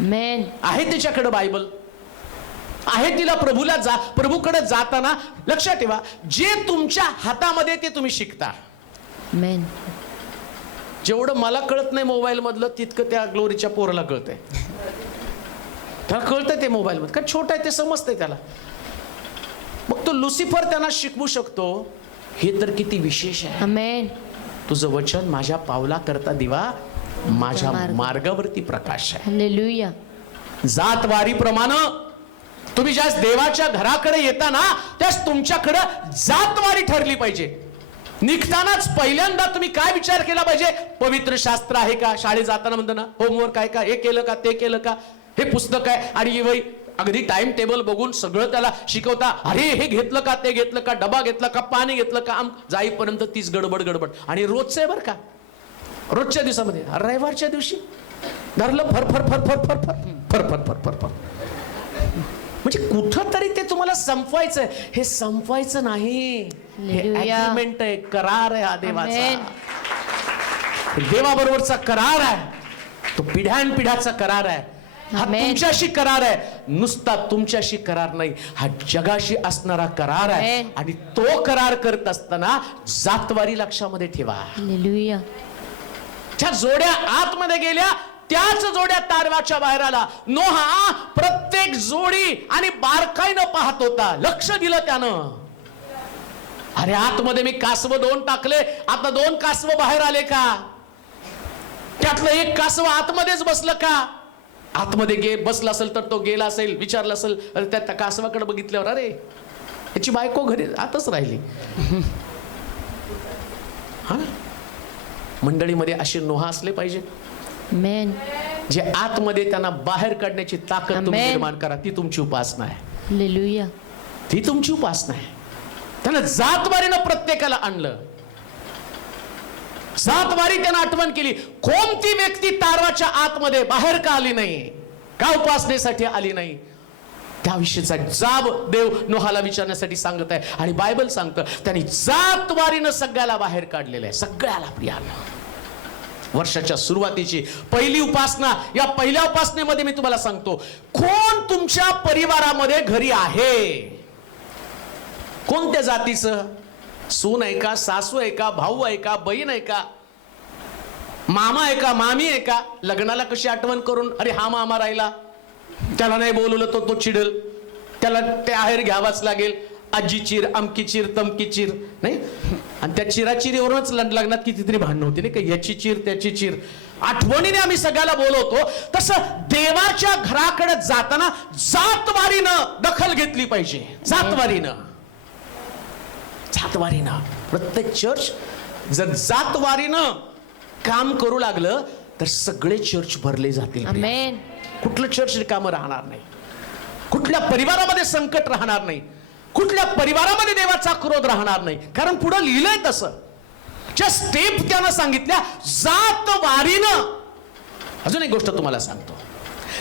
आमेन. आहे तिच्याकडे बायबल आहे. तिला प्रभूकडे जाताना लक्षात ठेवा, जे तुमच्या हातामध्ये ते तुम्ही शिकता. आमेन. जेवढं मला कळत नाही मोबाईल मधलं तितकं त्या ग्लोरीच्या पोराला कळतंय. त्याला कळतंय ते मोबाईल मध्ये, कारण छोटा आहे ते समजतंय त्याला. मग तो लुसिफर त्यांना शिकवू शकतो. हे तर किती विशेष आहे. आमेन. तुझं वचन माझ्या पावला करता दिवा, माझ्या मार्गावरती प्रकाश आहे. हालेलुया. जातवारी प्रमाणे तुम्ही ज्यास देवाच्या घराकडे येताना त्यास तुमच्याकडे जातवारी ठरली पाहिजे. निघतानाच पहिल्यांदा तुम्ही काय विचार केला पाहिजे? पवित्र शास्त्र आहे का? शाळेत जाताना म्हणतो ना होमवर्क आहे का? हे केलं का? ते केलं का? हे पुस्तक आहे आणि वही अगदी टाइम टेबल बघून सगळं त्याला शिकवता. अरे हे घेतलं का? ते घेतलं का? डबा घेतला का? पाणी घेतलं का? जाईपर्यंत तीच गडबड. आणि रोजचं आहे बरं का, रोजच्या दिवसामध्ये. रविवारच्या दिवशी धरलं फर. म्हणजे कुठंतरी ते तुम्हाला संपवायचं आहे. हे संपवायचं नाही, हे Hallelujah. agreement आहे, करार आहे हा देवाचा. Amen. देवाबरोबरचा करार आहे, तो पिढ्यानपिढ्याचा करार आहे. हा Amen. तुमच्याशी करार आहे, नुसता तुमच्याशी करार नाही, हा जगाशी असणारा करार आहे. Amen. आणि तो करार करत असताना जातवारी लक्षामध्ये ठेवा. Hallelujah. त्या जोड्या आतमध्ये गेल्या, त्याच जोड्या तारवाच्या बाहेर आला. नोहा प्रत्येक जोडी आणि बारकाईनं पाहत होता, लक्ष दिलं त्यानं. अरे आतमध्ये मी कासव 2 टाकले, आता 2 कासव बाहेर आले का? त्यातलं एक कासव आतमध्येच बसलं का? आतमध्ये बसला असेल तर तो गेला असेल, विचारलं असेल. त्या कासवाकडे बघितल्यावर अरे याची बायको घरी आतच राहिली. हा, मंडळीमध्ये असे नोहा असले पाहिजे, Amen. जे आतमध्ये त्यांना बाहेर काढण्याची ताकद तुम्ही Amen. निर्माण करा. ती तुमची उपासना आहे, Hallelujah. ती तुमची उपासना आहे. त्यानं जातवारीनं प्रत्येकाला आणलं, जातवारी त्यानं आठवण केली. कोणती व्यक्ती तारवाच्या आतमध्ये बाहेर का आली नाही, का उपासनेसाठी आली नाही, त्याविषयीचा जाब देव नोहाला विचारण्यासाठी सांगत आहे. आणि बायबल सांगतं त्यांनी जातवारीनं सगळ्याला बाहेर काढलेलं आहे, सगळ्याला प्रियानं. वर्षाच्या सुरुवातीची पहिली उपासना, या पहिल्या उपासनेमध्ये मी तुम्हाला सांगतो, कोण तुमच्या परिवारामध्ये घरी आहे, कोणत्या जातीचं, सून आहे का, सासू आहे का, भाऊ आहे का, बहीण आहे का, मामा आहे का, मामी आहे का. लग्नाला कशी आठवण करून, अरे हा मामा राहिला, त्याला नाही बोलवलं तो चिडल, त्याला ते आहेर घ्यावाच लागेल. आजी चिर, अमकी चिर, तमकी चिर, नाही. आणि त्या चिराचिरीवरूनच लग्नात कितीतरी भांडण होती नाही का, याची चिर त्याची चिर. आठवणीने आम्ही सगळ्याला बोलवतो. तसं देवाच्या घराकडे जाताना जातवारीनं दखल घेतली पाहिजे. जातवारीनं प्रत्येक चर्च जर जातवारीनं काम करू लागलं तर सगळे चर्च भरले जातील. Amen. कुठलं चर्च रिकामं राहणार नाही, कुठल्या परिवारामध्ये संकट राहणार नाही, कुठल्या परिवारामध्ये देवाचा क्रोध राहणार नाही. कारण पुढे लिहिलंय तसं, ज्या स्टेप त्यानं सांगितल्या जातवारीनं. अजून एक गोष्ट तुम्हाला सांगतो,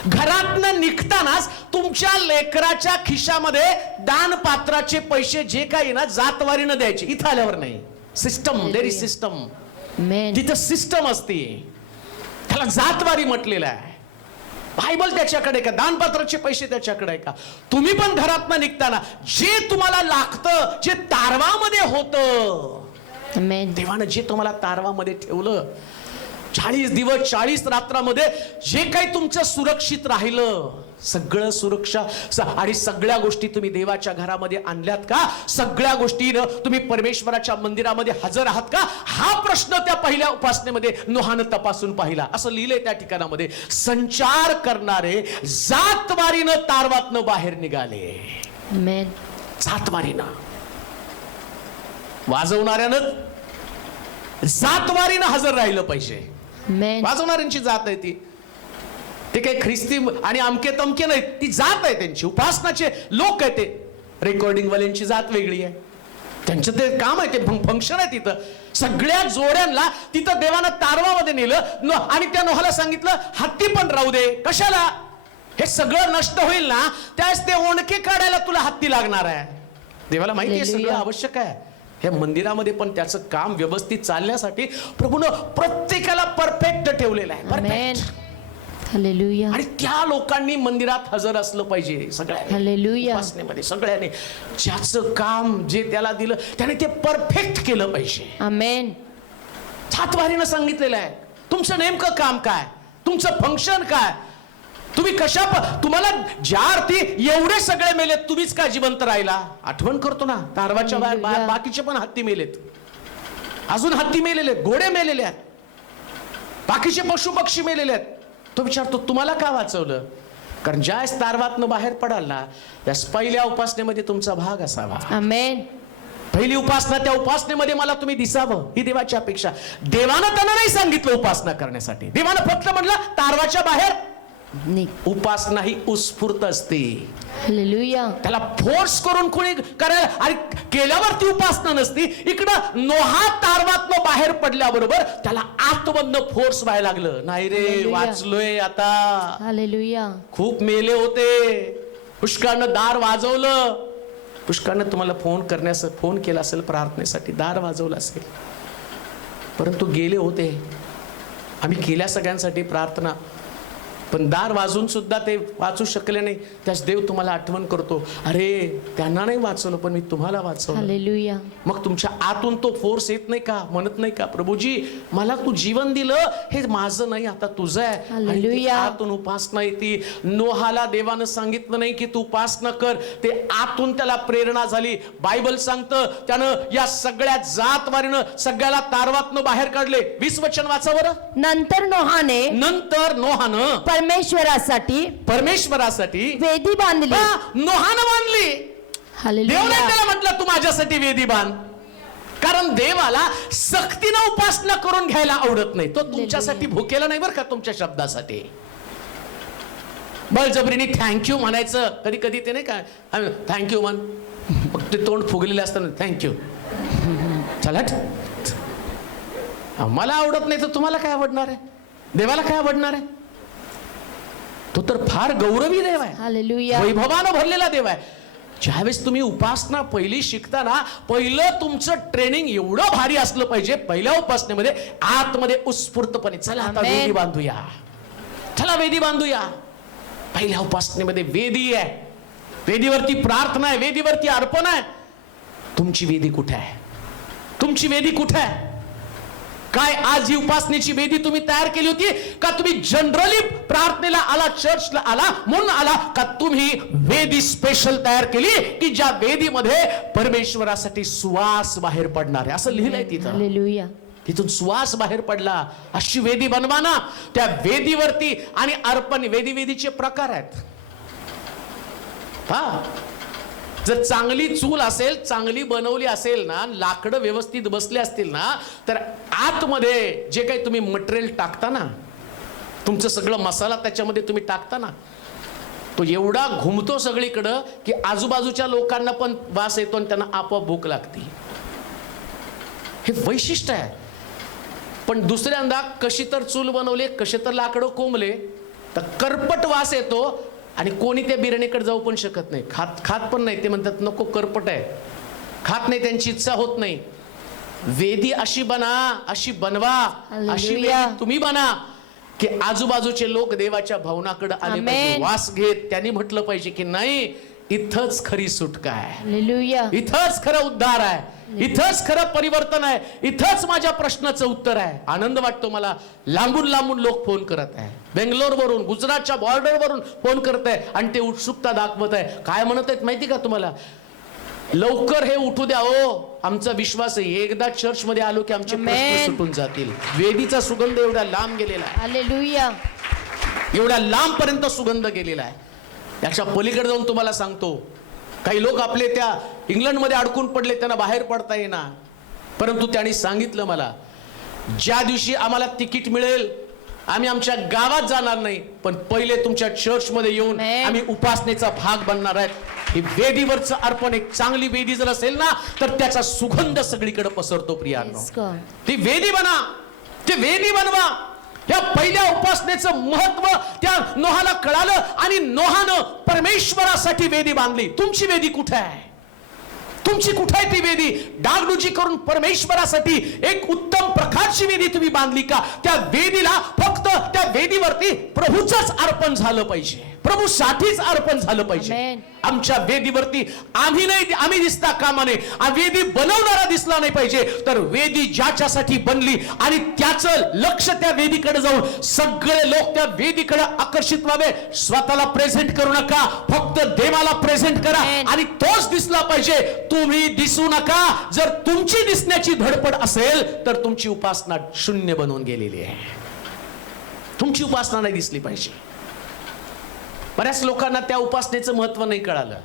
घरातनं निघतानाच तुमच्या लेकराच्या खिशामध्ये दानपात्राचे पैसे जे काही ना जातवारीनं द्यायचे, इथं आल्यावर नाही. System, there is system. Amen. तिथं सिस्टम असते, त्याला जातवारी म्हटलेलं आहे. बायबल त्याच्याकडे का, दानपात्राचे पैसे त्याच्याकडे आहे का. तुम्ही पण घरातनं निघताना जे तुम्हाला लागतं, जे तारवामध्ये होतं, Amen. देवानं जे तुम्हाला तारवामध्ये ठेवलं, 40 दिवस 40 रात्रामध्ये जे काही तुमचं सुरक्षित राहिलं, सगळं सुरक्षा आणि सगळ्या गोष्टी तुम्ही देवाच्या घरामध्ये आणल्यात का, सगळ्या गोष्टीनं तुम्ही परमेश्वराच्या मंदिरामध्ये हजर आहात का, हा प्रश्न त्या पहिल्या उपासनेमध्ये नोहानं तपासून पाहिला. असं लिहिलंय त्या ठिकाणामध्ये. संचार करणारे जातवारीनं तारवातनं बाहेर निघाले. Amen. जातवारीनं, वाजवणाऱ्यानं जातवारीनं हजर राहिलं पाहिजे. Amen. वाजवणाऱ्यांची जात आहे ती, ते काही ख्रिस्ती आणि अमके तमके नाहीत, ती जात आहे त्यांची, उपासनाचे लोक आहे ते. रेकॉर्डिंग वाल्यांची जात वेगळी आहे, त्यांचं ते काम आहे, ते फंक्शन आहे. तिथं सगळ्या जोड्यांना तिथं देवानं तारवामध्ये नेलं आणि त्या नोहाला सांगितलं हत्ती पण राहू दे. कशाला, हे सगळं नष्ट होईल ना, त्यास ते ओणके काढायला तुला हत्ती लागणार आहे. देवाला माहिती आहे सगळं आवश्यक आहे. हे मंदिरामध्ये पण त्याचं काम व्यवस्थित चालण्यासाठी प्रभूनं प्रत्येकाला परफेक्ट ठेवलेलं आहे. Amen. परफेक्ट. Hallelujah. आणि त्या लोकांनी मंदिरात हजर असलं पाहिजे. सगळ्यांनी Hallelujah. उपासनेमध्ये सगळ्यांनी ज्याचं काम जे त्याला दिलं त्याने ते परफेक्ट केलं पाहिजे. Amen. जातवारीनं सांगितलेलं आहे तुमचं नेमकं काम काय, तुमचं फंक्शन काय, तुम्ही तुम्हाला ज्या अर्थी एवढे सगळे मेलेत, तुम्हीच काय जिवंत राहिला. आठवण करतो ना, तारवाच्या बाहेर बाकीचे पण हत्ती मेलेत, अजून हत्ती मेलेले आहेत, घोडे मेलेले आहेत, बाकीचे पशु पक्षी मेलेले आहेत. तो विचारतो तुम्हाला का वाचवलं. कारण ज्यावेळेस तारवातनं बाहेर पडाल ना, त्यास पहिल्या उपासनेमध्ये तुमचा भाग असावा. Amen. पहिली उपासना, त्या उपासनेमध्ये मला तुम्ही दिसावं, ही देवाची अपेक्षा. देवानं त्यांना नाही सांगितलं उपासना करण्यासाठी, देवानं फक्त म्हटलं तारवाच्या बाहेर. उपासना ही उत्स्फूर्त असते. Hallelujah. त्याला फोर्स करून कोणी करायला आणि केल्यावर ती उपासना नसती. इकडं नोहा तारवातनं बाहेर पडल्याबरोबर त्याला आतमधनं फोर्स व्हायला लागलं. नाही रे, Hallelujah. वाचलोय आता. Hallelujah. खूप मेले होते, पुष्कळनं दार वाजवलं, पुष्कळनं तुम्हाला फोन केला असेल प्रार्थनेसाठी, दार वाजवलं असेल, परंतु गेले होते. आम्ही केल्या सगळ्यांसाठी प्रार्थना, पण दार वाजून सुद्धा ते वाचू शकले नाही. त्याच देव तुम्हाला आठवण करतो, अरे त्यांना नाही वाचवलं पण मी तुम्हाला वाचवलं. हालेलुया. मग तुमच्या आतून तो फोर्स येत नाही का, म्हणत नाही का, प्रभूजी मला तू जीवन दिलं, हे माझं नाही आता तुझं आहे. आणि ती हालेलुया. आतून उपासना येते. नोहाला देवानं सांगितलं नाही की तू उपासना कर, ते आतून त्याला प्रेरणा झाली. बायबल सांगतं त्यानं या सगळ्या जातवारीनं सगळ्याला तारवातनं बाहेर काढले. 20 वचन वाचा बरं. नंतर नोहानं परमेश्वरासाठी वेदी बांधली. नोहानं बांधली. देव हालेलुया. नाही त्याला म्हटलं तू माझ्यासाठी वेदी बांध, कारण देवाला सक्तीनं उपासना करून घ्यायला आवडत नाही. तो तुमच्यासाठी भुकेला नाही बरं का, तुमच्या शब्दासाठी. बळजबरीने थँक्यू म्हणायचं, कधी कधी ते नाही का थँक्यू म्हण, मग ते तोंड फुगलेले असताना थँक्यू, चला मला आवडत नाही तर तुम्हाला काय आवडणार आहे, देवाला काय आवडणार आहे. तो तर फार गौरवी देव आहे, हालेलुया. वैभवानं भरलेला देव आहे. ज्यावेळेस तुम्ही उपासना पहिली शिकताना, पहिलं तुमचं ट्रेनिंग एवढं भारी असलं पाहिजे. पहिल्या उपासनेमध्ये आतमध्ये उत्स्फूर्तपणे चला आता आमेन. वेदी बांधूया, चला वेदी बांधूया. पहिल्या उपासनेमध्ये वेदी आहे, वेदीवरती प्रार्थना आहे, वेदीवरती अर्पण आहे. तुमची वेदी कुठे आहे, तुमची वेदी कुठे आहे. काय आज ही उपासनेची वेदी तुम्ही तयार केली होती का, तुम्ही जनरली प्रार्थनेला आला, चर्चला आला म्हणून आला का, तुम्ही वेदी स्पेशल तयार केली की ज्या वेदीमध्ये परमेश्वरासाठी सुवास बाहेर पडणार आहे, असं लिहिलंय तिथं. हालेलुया. तिथून सुवास बाहेर पडला. अशी वेदी बनवा ना. त्या वेदीवरती आणि अर्पण, वेदीचे प्रकार आहेत. हा, जर चांगली चूल असेल, चांगली बनवली असेल ना, लाकडं व्यवस्थित बसले असतील ना, तर आतमध्ये जे काही तुम्ही मटेरियल टाकता ना, तुमचं सगळं मसाला त्याच्यामध्ये तुम्ही टाकता ना, तो एवढा घुमतो सगळीकडं की आजूबाजूच्या लोकांना पण वास येतो आणि त्यांना आपोआप भूक लागते. हे वैशिष्ट्य आहे. पण दुसऱ्यांदा कशी तर चूल बनवले, कसे तर लाकडं कोंबले, तर करपट वास येतो आणि कोणी त्या बिर्याणीकडे जाऊ पण शकत नाही. खात पण नाही. ते म्हणतात नको, करपट आहे, वेदी नाही, त्यांची इच्छा होत नाही. वेदी अशी बना, अशी बनवा, अशी वेदी तुम्ही बना की आजूबाजूचे लोक देवाच्या भवनाकडे आले पाहिजे, वास घेत त्यांनी म्हटलं पाहिजे की नाही, इथंच खरी सुटका आहे, हालेलुया. इथंच खरं उद्धार आहे, इथंच खरं परिवर्तन आहे, इथंच माझ्या प्रश्नाचं उत्तर आहे. आनंद वाटतो मला. लांबून लांबून लोक फोन करत आहे, बेंगलोरवरून, गुजरातच्या बॉर्डरवरून फोन करत आहे आणि ते उत्सुकता दाखवत आहे. काय म्हणत आहेत माहिती का तुम्हाला, लवकर हे उठू द्या हो, आमचा विश्वास आहे एकदा चर्च मध्ये आलो की आमचे प्रश्न सुटून जातील. वेदीचा सुगंध एवढा लांब गेलेला आहे, हालेलुया. एवढ्या लांब पर्यंत सुगंध गेलेला आहे. याच्या पलीकडे जाऊन तुम्हाला सांगतो, काही लोक आपले त्या इंग्लंडमध्ये अडकून पडले, त्यांना बाहेर पडता येईना. परंतु त्यांनी सांगितलं मला, ज्या दिवशी आम्हाला तिकीट मिळेल आम्ही आमच्या गावात जाणार नाही, पण पहिले तुमच्या चर्चमध्ये येऊन आम्ही उपासनेचा भाग बनणार आहेत. ही वेदीवरचं अर्पण, एक चांगली वेदी जर असेल ना, तर त्याचा सुगंध सगळीकडे पसरतो. प्रियांनो, ती वेदी बना, ती वेदी बनवा. या पहिल्या उपासनेचं महत्व त्या नोहाला कळालं आणि नोहानं परमेश्वरासाठी वेदी बांधली. तुमची वेदी कुठे आहे, तुमची कुठे आहे ती वेदी. डागडुजी करून परमेश्वरासाठी एक उत्तम प्रकारची वेदी तुम्ही बांधली का. त्या वेदीला फक्त त्या वेदीवरती प्रभूचंच अर्पण झालं पाहिजे, प्रभू साठीच अर्पण झालं पाहिजे. आमच्या वेदीवरती आम्ही दिसता कामा नये, वेदी बनवणारा दिसला नाही पाहिजे. तर वेदी ज्याच्यासाठी बनली आणि त्याचं लक्ष त्या वेदीकडे जाऊन सगळे लोक त्या वेदीकडे आकर्षित व्हावे. स्वतःला प्रेझेंट करू नका, फक्त देवाला प्रेझेंट करा आणि तोच दिसला पाहिजे. तुम्ही दिसू नका. जर तुमची दिसण्याची धडपड असेल तर तुमची उपासना शून्य बनवून गेलेली आहे. तुमची उपासना नाही दिसली पाहिजे. बऱ्याच लोकांना त्या उपासनेचं महत्व नाही कळालं.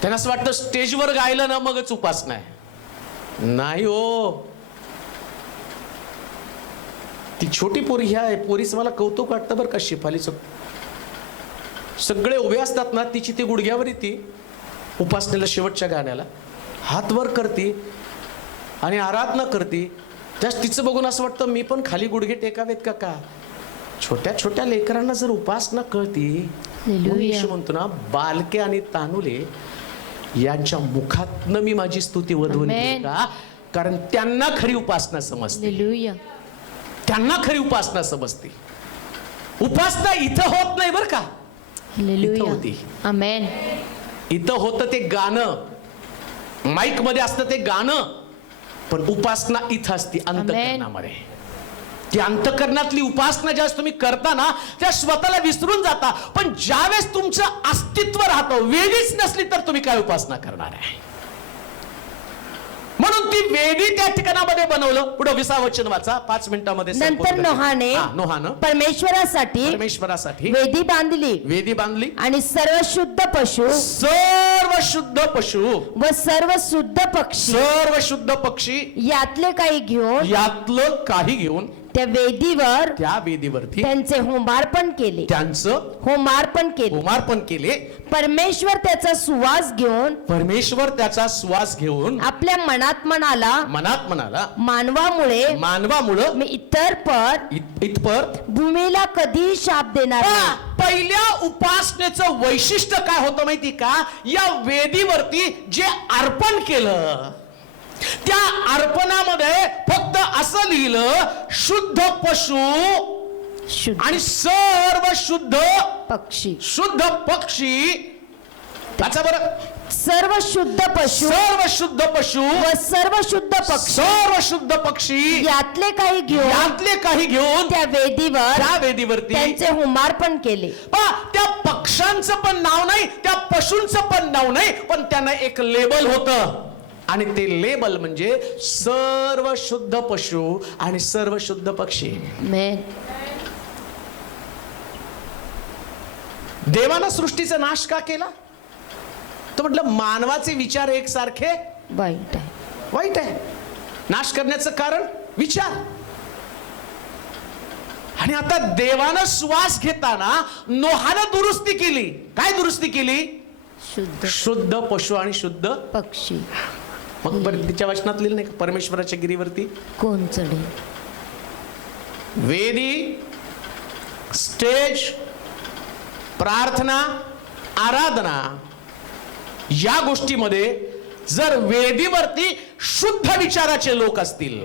त्यांना असं वाटतं स्टेजवर गायलं ना मगच उपासना आहे. नाही हो, ती छोटी पोरी, ह्या पोरीचं मला कौतुक वाटतं बरं का. शेफालीचं सगळे उभे असतात ना, तिची ती गुडघ्यावर येते उपासनेला, शेवटच्या गाण्याला हात वर करते आणि आराधना करते. त्यास तिचं बघून असं वाटतं मी पण खाली गुडघे टेकावेत का. छोट्या छोट्या लेकरांना जर उपासना कळती म्हणून येशू हालेलुया म्हणतो ना, बालके आणि तानुले यांच्या मुखातनं मी माझी स्तुती वधवून Amen. घेईन. का? कारण त्यांना खरी उपासना समजते. हालेलुया त्यांना खरी उपासना समजते. उपासना इथं होत नाही बरं का, हालेलुया होती. आमेन इथं होतं ते गाणं, माईक मध्ये असतं ते गाणं, पण उपासना इथं असते अंतःकरणामध्ये. ती अंतःकरणातली उपासना ज्यावेळेस तुम्ही करता ना, त्या स्वतःला विसरून जाता. पण ज्यावेळेस तुमचं अस्तित्व राहतं, वेदीच नसली तर तुम्ही काय उपासना करणार आहे? म्हणून ती वेदी त्या ठिकाणामध्ये बनवलं. पुढे 20 वचन वाचा, 5 मिनिटामध्ये नंतर संपवून नोहाने हा, नोहानं परमेश्वरासाठी वेदी बांधली आणि सर्व शुद्ध पशु सर्व शुद्ध पशु व सर्व शुद्ध पक्षी सर्व शुद्ध पक्षी यातले काही घेऊन यातलं काही घेऊन त्या वेदीवर त्या वेदीवरती त्यांचे होमार्पण केले त्यांचं होमार्पण केले. परमेश्वर त्याचा सुवास घेऊन परमेश्वर त्याचा श्वास घेऊन आपल्या मनात म्हणाला मानवामुळं मी इथपर भूमीला कधी शाप देणार नाही. पहिल्या उपासनेचं वैशिष्ट्य काय होतं माहिती का? या वेदीवरती जे अर्पण केलं, त्या अर्पणामध्ये फक्त असं लिहिलं, शुद्ध पशु शुद्ध आणि सर्व शुद्ध पक्षी पक्षी. त्याचा बरं, सर्व शुद्ध पशु सर्व शुद्ध पशु व सर्व शुद्ध पक्षी सर्व शुद्ध पक्षी यातले काही घेऊन त्या त्या वेदीवरती त्यांचे होमार्पण केले. त्या पक्ष्यांचं पण नाव नाही, त्या पशूंचं पण नाव नाही, पण त्यांना एक लेबल होतं. आणि ते लेबल म्हणजे सर्व शुद्ध पशु आणि सर्व शुद्ध पक्षी. आमेन देवानं सृष्टीचा नाश का केला? तर म्हटलं मानवाचे विचार एकसारखे वाईट आहे. नाश करण्याचं कारण विचार. आणि आता देवानं श्वास घेताना नोहानं दुरुस्ती केली. काय दुरुस्ती केली? शुद्ध पशु आणि शुद्ध पक्षी. मग परत तिच्या वचनात लिहिलं नाही का, परमेश्वराच्या गिरीवरती कोण चढे? वेदी, स्टेज, प्रार्थना, आराधना या गोष्टीमध्ये जर वेदीवरती शुद्ध विचाराचे लोक असतील,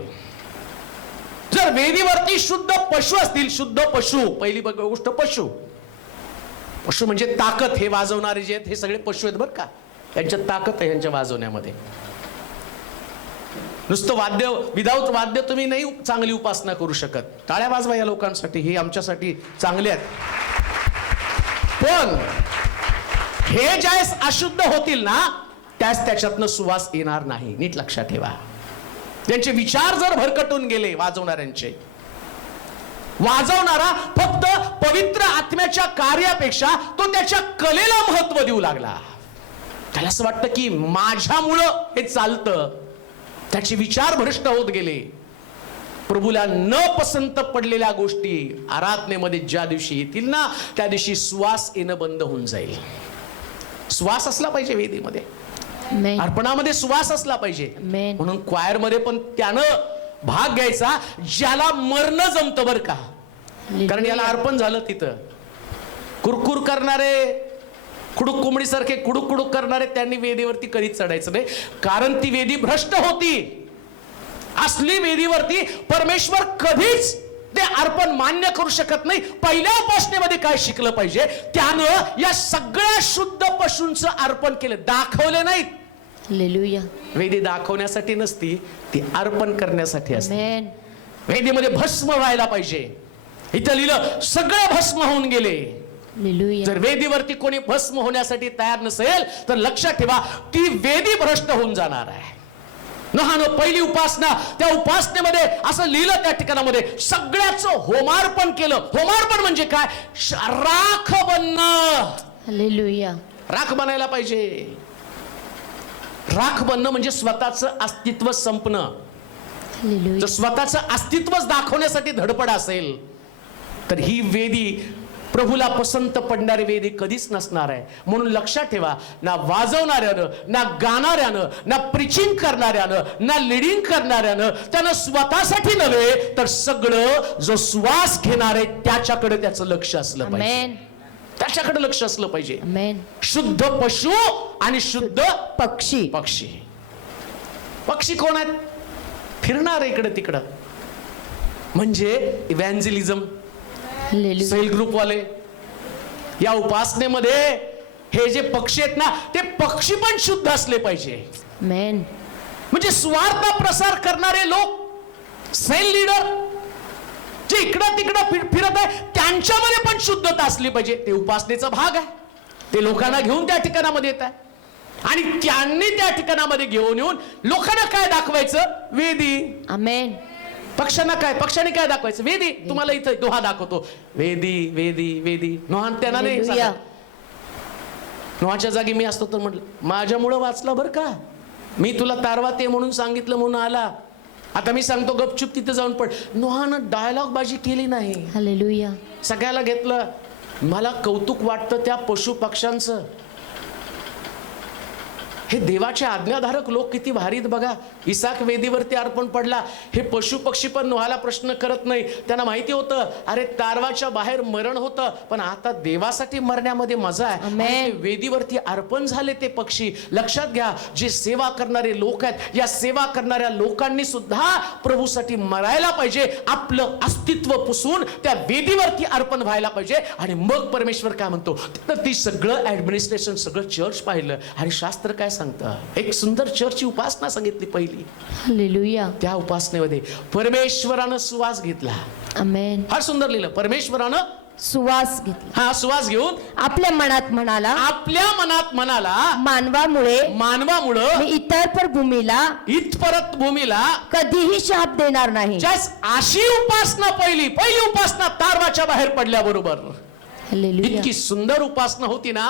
जर वेदीवरती शुद्ध पशु असतील, शुद्ध पशु, पहिली गोष्ट पशु म्हणजे ताकद. हे वाजवणारे जे आहेत हे सगळे पशु आहेत बरं का, यांच्यात ताकद आहे यांच्या वाजवण्यामध्ये. नुसतं वाद्य, विदाऊट वाद्य तुम्ही नाही चांगली उपासना करू शकत. टाळ्या वाजवा या लोकांसाठी, हे आमच्यासाठी चांगले आहेत. पण हे ज्यावेळेस अशुद्ध होतील ना, त्याच्यातनं सुवास येणार नाही. नीट लक्षात ठेवा. त्यांचे विचार जर भरकटून गेले वाजवणाऱ्यांचे, वाजवणारा फक्त पवित्र आत्म्याच्या कार्यापेक्षा तो त्याच्या कलेला महत्व देऊ लागला. त्याला असं वाटतं की माझ्यामुळं हे चालतं. त्याचे विचार भ्रष्ट होत गेले. प्रभूला न पसंत पडलेल्या गोष्टी आराधनेमध्ये ज्या दिवशी येतील ना, त्या दिवशी श्वास येणं बंद होऊन जाईल. श्वास असला पाहिजे वेदीमध्ये, अर्पणामध्ये श्वास असला पाहिजे. म्हणून क्वायर मध्ये पण त्यानं भाग घ्यायचा ज्याला मरणं जमतं बरं का. कारण याला अर्पण झालं तिथं. कुरकुर करणारे, कुडूक कोंबडी सारखे कुडूक कुडूक करणारे त्यांनी वेदीवरती कधीच चढायचं नाही. कारण ती वेदी भ्रष्ट होती. असली वेदीवरती परमेश्वर कधीच ते अर्पण मान्य करू शकत नाही. पहिल्या उपासनेमध्ये काय शिकलं पाहिजे? त्यानं या सगळ्या शुद्ध पशूंचं अर्पण केलं, दाखवले नाहीत. हालेलुया. वेदी दाखवण्यासाठी नसती, ती अर्पण करण्यासाठी असते. आमेन. वेदीमध्ये भस्म व्हायला पाहिजे. इथं लिहिलं सगळं भस्म होऊन गेले. हालेलुया. जर वेदीवरती कोणी भस्म होण्यासाठी तयार नसेल तर लक्षात ठेवा, ती वेदी भ्रष्ट होऊन जाणार आहे. नोहानं पहिली उपासना, त्या उपासनेमध्ये असं लिहिलं त्या ठिकाणामध्ये सगळ्याचं होमार्पण केलं. होमार्पण म्हणजे काय? राख बनणं. हालेलुया. राख बनायला पाहिजे. राख बनणं म्हणजे स्वतःचं अस्तित्व संपणं. हालेलुया. जर स्वतःचं अस्तित्वच दाखवण्यासाठी धडपड असेल तर ही वेदी प्रभूला पसंत पडणारी वेदी कधीच नसणार आहे. म्हणून लक्षात ठेवा, ना वाजवणाऱ्यानं, ना गाणाऱ्यानं, ना प्रीचिंग करणाऱ्यानं, ना लिडिंग करणाऱ्यानं, त्यानं स्वतःसाठी नव्हे तर सगळं जो श्वास घेणार आहे त्याच्याकडे त्याचं लक्ष असलं पाहिजे. आमेन. त्याच्याकडे लक्ष असलं पाहिजे. Amen. शुद्ध पशु आणि शुद्ध पक्षी. पक्षी. पक्षी कोण आहेत? फिरणार इकडे तिकडं, म्हणजे इव्हॅन्जलिझम, Hallelujah. सेल ग्रुप वाले. या उपासनेमध्ये हे जे पक्षी आहेत ना, ते पक्षी पण शुद्ध असले पाहिजे. Amen. म्हणजे स्वार्थ प्रसार करणारे लोक, सेल लीडर जे इकडं तिकडं फिरत आहे, त्यांच्यामध्ये पण शुद्धता असली पाहिजे. ते उपासनेचा भाग आहे. ते लोकांना घेऊन त्या ठिकाणामध्ये येत आहे आणि त्यांनी त्या ठिकाणामध्ये घेऊन येऊन लोकांना काय दाखवायचं? वेदी. Amen. पक्षांना काय? पक्षाने काय दाखवायचं? वेदी. तुम्हाला इथं दोहा दाखवतो, वेदी वेदी वेदी. नोहान त्यांना नाही Hallelujah. सांगत. नोहाच्या जागी मी असतो तर म्हटलं, माझ्यामुळं वाचला बरं का, मी तुला तारवा ते म्हणून सांगितलं म्हणून आला. आता मी सांगतो गपचूप तिथे जाऊन पड. नोहानं डायलॉग बाजी केली नाही, Hallelujah. सगळ्याला घेतलं. मला कौतुक वाटतं त्या पशु पक्ष्यांचं. हे देवाचे आज्ञाधारक लोक किती भारीत बघा. इसाक वेदीवरती अर्पण पडला, हे पशु पक्षी पण नोहाला प्रश्न करत नाही. त्यांना माहिती होतं, अरे तारवाच्या बाहेर मरण होतं, पण आता देवासाठी मरण्यामध्ये मजा आहे. Amen. आणि ते वेदीवरती अर्पण झाले ते पक्षी. लक्षात घ्या, जे सेवा करणारे लोक आहेत, या सेवा करणाऱ्या लोकांनी सुद्धा प्रभूसाठी मरायला पाहिजे. आपलं अस्तित्व पुसून त्या वेदीवरती अर्पण व्हायला पाहिजे. आणि मग परमेश्वर काय म्हणतो, तर ती सगळं ऍडमिनिस्ट्रेशन, सगळं चर्च पाहिलं आणि शास्त्र काय सांगतं. एक सुंदर चर्चची उपासना सांगितली पहिली. Hallelujah. त्या उपासनेमध्ये परमेश्वरानं सुवास घेतला. Amen. फार सुंदर लिहिलं, परमेश्वरानं सुवास घेतला. हा सुवास घेऊन आपल्या मनात म्हणाला, आपल्या मनात म्हणाला, मानवामुळं मी इतर पर भूमीला इथपर्यंत भूमीला कधीही शाप देणार नाही. अशी उपासना पहिली उपासना तारवाच्या बाहेर पडल्याबरोबर. Hallelujah. इतकी सुंदर उपासना होती ना,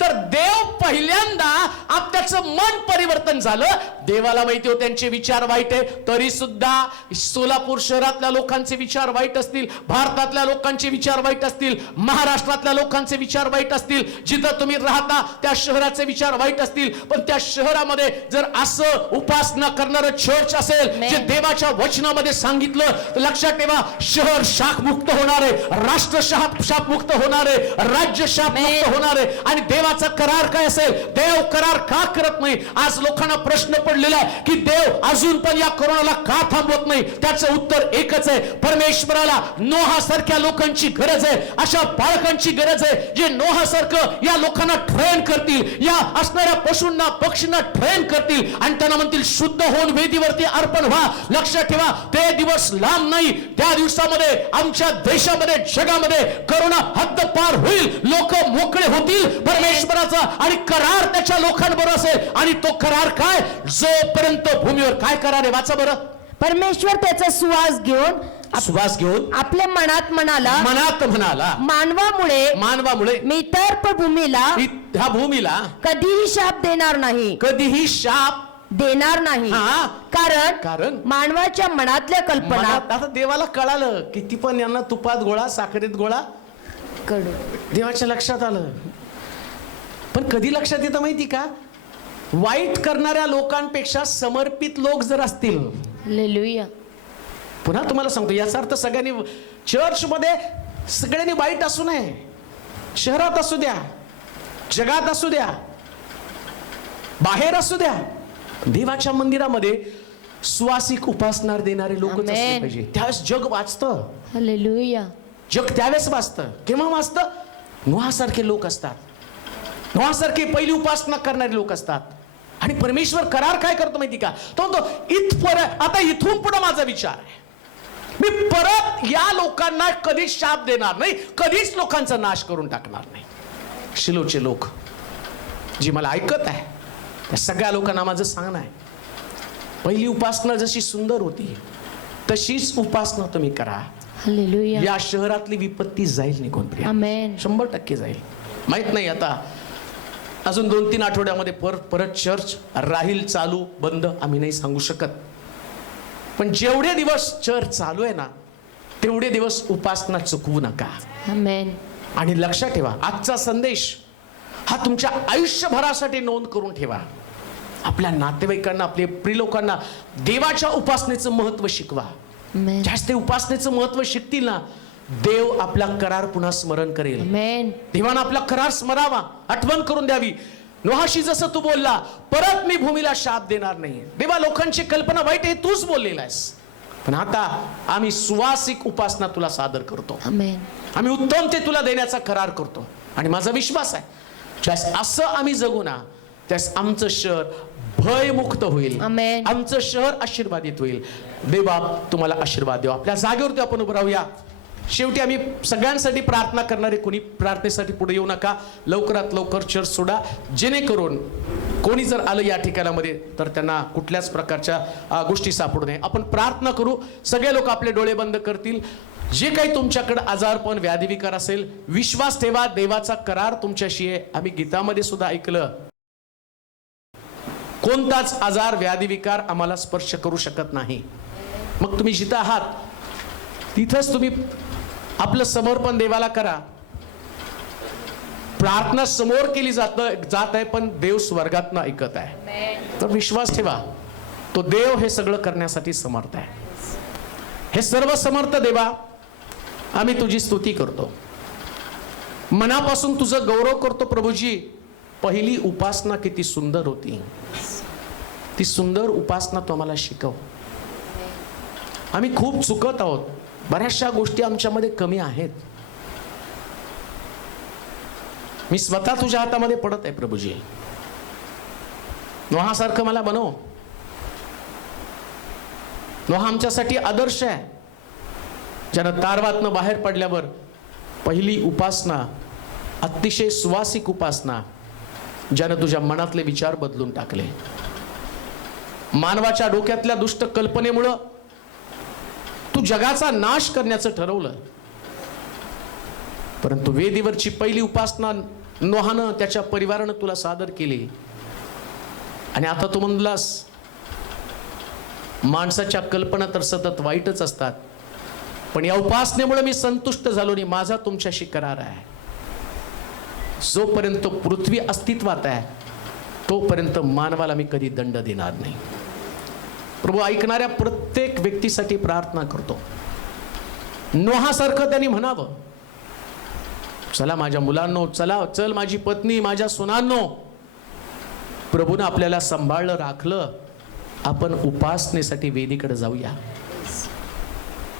तर देव पहिल्यांदा त्याचं मन परिवर्तन झालं. देवाला माहिती हो त्यांचे विचार वाईट आहे, तरी सुद्धा सोलापूर शहरातल्या लोकांचे विचार वाईट असतील, भारतातल्या लोकांचे विचार वाईट असतील, महाराष्ट्रातल्या लोकांचे विचार वाईट असतील, जिथं तुम्ही राहता त्या शहराचे विचार वाईट असतील, पण त्या शहरामध्ये जर असं उपासना करणारं चर्च असेल, जे देवाच्या वचनामध्ये सांगितलं, तर लक्षात ठेवा, शहर शापमुक्त होणार आहे, राष्ट्र शापमुक्त होणार आहे, राज्य शापमुक्त होणार आहे. आणि देवाचा करार काय असेल? देव करार का करत नाही? आज लोकांना प्रश्न पडलेला आहे की देव अजून पण या कोरोनाला का थांबवत नाही? त्याचं उत्तर एकच आहे, परमेश्वराला नोहासारख्या लोकांची गरज आहे, अशा बाळकांची गरज आहे जे नोहासारखं या लोकांना ट्रेन करतील, या असणाऱ्या पशूंना पक्षींना ट्रेन करतील आणि त्यांना म्हणतील शुद्ध होऊन वेदीवरती अर्पण व्हा. लक्षात ठेवा, ते दिवस लांब नाही. त्या दिवसामध्ये आमच्या देशामध्ये, जगामध्ये करोना हद्द पार होईल, लोक मोकळे होतील परमेश्वराचा आणि करार त्याच्या लोकांबरोबर असेल. आणि तो करार काय? जोपर्यंत भूमीवर काय करार आहे? वाचा बरं. परमेश्वर त्याचा सुवास घेऊन आपल्या मनात म्हणाला, मानवामुळे मी इतर पर भूमीला ह्या भूमीला कधीही शाप देणार नाही. कारण मानवाच्या मनातल्या कल्पना आता देवाला कळालं, किती पण यांना तुपात गोळा, साखरेत गोळा, देवाच्या लक्षात आलं. पण कधी लक्षात येतं माहिती का? वाईट करणाऱ्या लोकांपेक्षा समर्पित लोक जर असतील. Hallelujah. पुन्हा तुम्हाला सांगतो, याचा अर्थ सगळ्यांनी चर्च मध्ये सगळ्यांनी वाईट असू नये. शहरात असू द्या, जगात असू द्या, बाहेर असू द्या, देवाच्या मंदिरामध्ये सुवासिक उपासना देणारे लोक असले पाहिजे. त्यावेळेस जग वाचतं. Hallelujah. जग त्यावेळेस वाचतं. केव्हा वाचतं? नोहासारखे लोक असतात, नोहासारखे पहिली उपासना करणारे लोक असतात. आणि परमेश्वर करार काय करतो माहिती का? तो इथपर्यंत, आता इथून पुढे माझा विचार आहे, मी परत या लोकांना कधीच शाप देणार नाही, कधीच लोकांचा नाश करून टाकणार नाही. शिलोचे लोक जी मला ऐकत आहे, त्या सगळ्या लोकांना माझं सांगणं आहे, पहिली उपासना जशी सुंदर होती तशीच उपासना तुम्ही करा. Hallelujah. या शहरातली विपत्ती जाईल निघून. Amen. 100% जाईल. माहित नाही आता अजून 2-3 आठवड्यामध्ये परत चर्च राहील चालू, बंद आम्ही नाही सांगू शकत. पण जेवढे दिवस चर्च चालू आहे ना, तेवढे दिवस उपासना चुकवू नका. Amen. आणि लक्षात ठेवा, आजचा संदेश हा तुमच्या आयुष्यभरासाठी नोंद करून ठेवा. आपल्या नातेवाईकांना, आपल्या प्रिय लोकांना देवाच्या उपासनेचं महत्व शिकवा. Amen. जास्त उपासनेचं महत्व शिकतील ना, देव आपला करार पुन्हा स्मरण करेल. Amen. देवानं आपला करार स्मरावा, आठवण करून द्यावी. नोहाशी जसं तू बोलला, परत मी भूमीला शाप देणार नाही. देवा, लोकांची कल्पना वाईट आहे, तूच बोललेला आहेस. पण आता आम्ही सुवासिक उपासना तुला सादर करतो. Amen. आम्ही उत्तम ते तुला देण्याचा करार करतो. आणि माझा विश्वास आहे, ज्यास असं आम्ही जगू ना, त्यास आमचं शहर भयमुक्त होईल. Amen. आमचं शहर आशीर्वादित होईल. देवा, तुम्हाला आशीर्वाद देऊ. आपल्या जागेवरती आपण उभं राहूया. शेवटी आम्ही सगळ्यांसाठी प्रार्थना करणारे, कोणी प्रार्थनेसाठी पुढे येऊ नका. लवकरात लवकर चर्च सोडा, जेणेकरून कोणी जर आलं या ठिकाणामध्ये तर त्यांना कुठल्याच प्रकारच्या गोष्टी सापडू नये. आपण प्रार्थना करू. सगळे लोक आपले डोळे बंद करतील. जे काही तुमच्याकडे आजारपण, व्याधिविकार असेल, विश्वास ठेवा, देवाचा करार तुमच्याशी आहे. आम्ही गीतामध्ये सुद्धा ऐकलं, कोणताच आजार, व्याधिविकार आम्हाला स्पर्श करू शकत नाही. मग तुम्ही जिथं आहात तिथंच तुम्ही आपलं समर्पण देवाला करा. प्रार्थना समोर केली जात आहे, पण देव स्वर्गातनं ऐकत आहे. तर विश्वास ठेवा, तो देव हे सगळं करण्यासाठी समर्थ आहे. हे सर्व समर्थ देवा, आम्ही तुझी स्तुती करतो, मनापासून तुझं गौरव करतो. प्रभूजी, पहिली उपासना किती सुंदर होती. ती सुंदर उपासना तू आम्हाला शिकव. आम्ही खूप चुकत आहोत, बऱ्याचशा गोष्टी आमच्यामध्ये कमी आहेत. मी स्वतः तुझ्या हातामध्ये पडत आहे प्रभूजी. नोहासारखं मला बनव. नोहा आमच्यासाठी आदर्श आहे, ज्यानं तारवातनं बाहेर पडल्यावर पहिली उपासना, अतिशय सुवासिक उपासना, ज्यानं तुझ्या मनातले विचार बदलून टाकले. मानवाच्या डोक्यातल्या दुष्ट कल्पनेमुळं तू जगाचा नाश करण्याचं ठरवलं, परंतु वेदीवरची पहिली उपासना नोहानं, त्याच्या परिवारानं तुला सादर केली. आणि आता तू म्हणलास, माणसाच्या कल्पना तर सतत वाईटच असतात, पण या उपासनेमुळे मी संतुष्ट झालो आणि माझा तुमच्याशी करार आहे. जोपर्यंत पृथ्वी अस्तित्वात आहे तोपर्यंत मानवाला मी कधी दंड देणार नाही. प्रभू, ऐकणाऱ्या प्रत्येक व्यक्तीसाठी प्रार्थना करतो. नोहासारखं त्यांनी म्हणावं, चला माझ्या मुलांनो, चल माझी पत्नी, माझ्या सुनांनो, प्रभूनं आपल्याला सांभाळलं, राखलं, आपण उपासनेसाठी वेदीकडे जाऊया.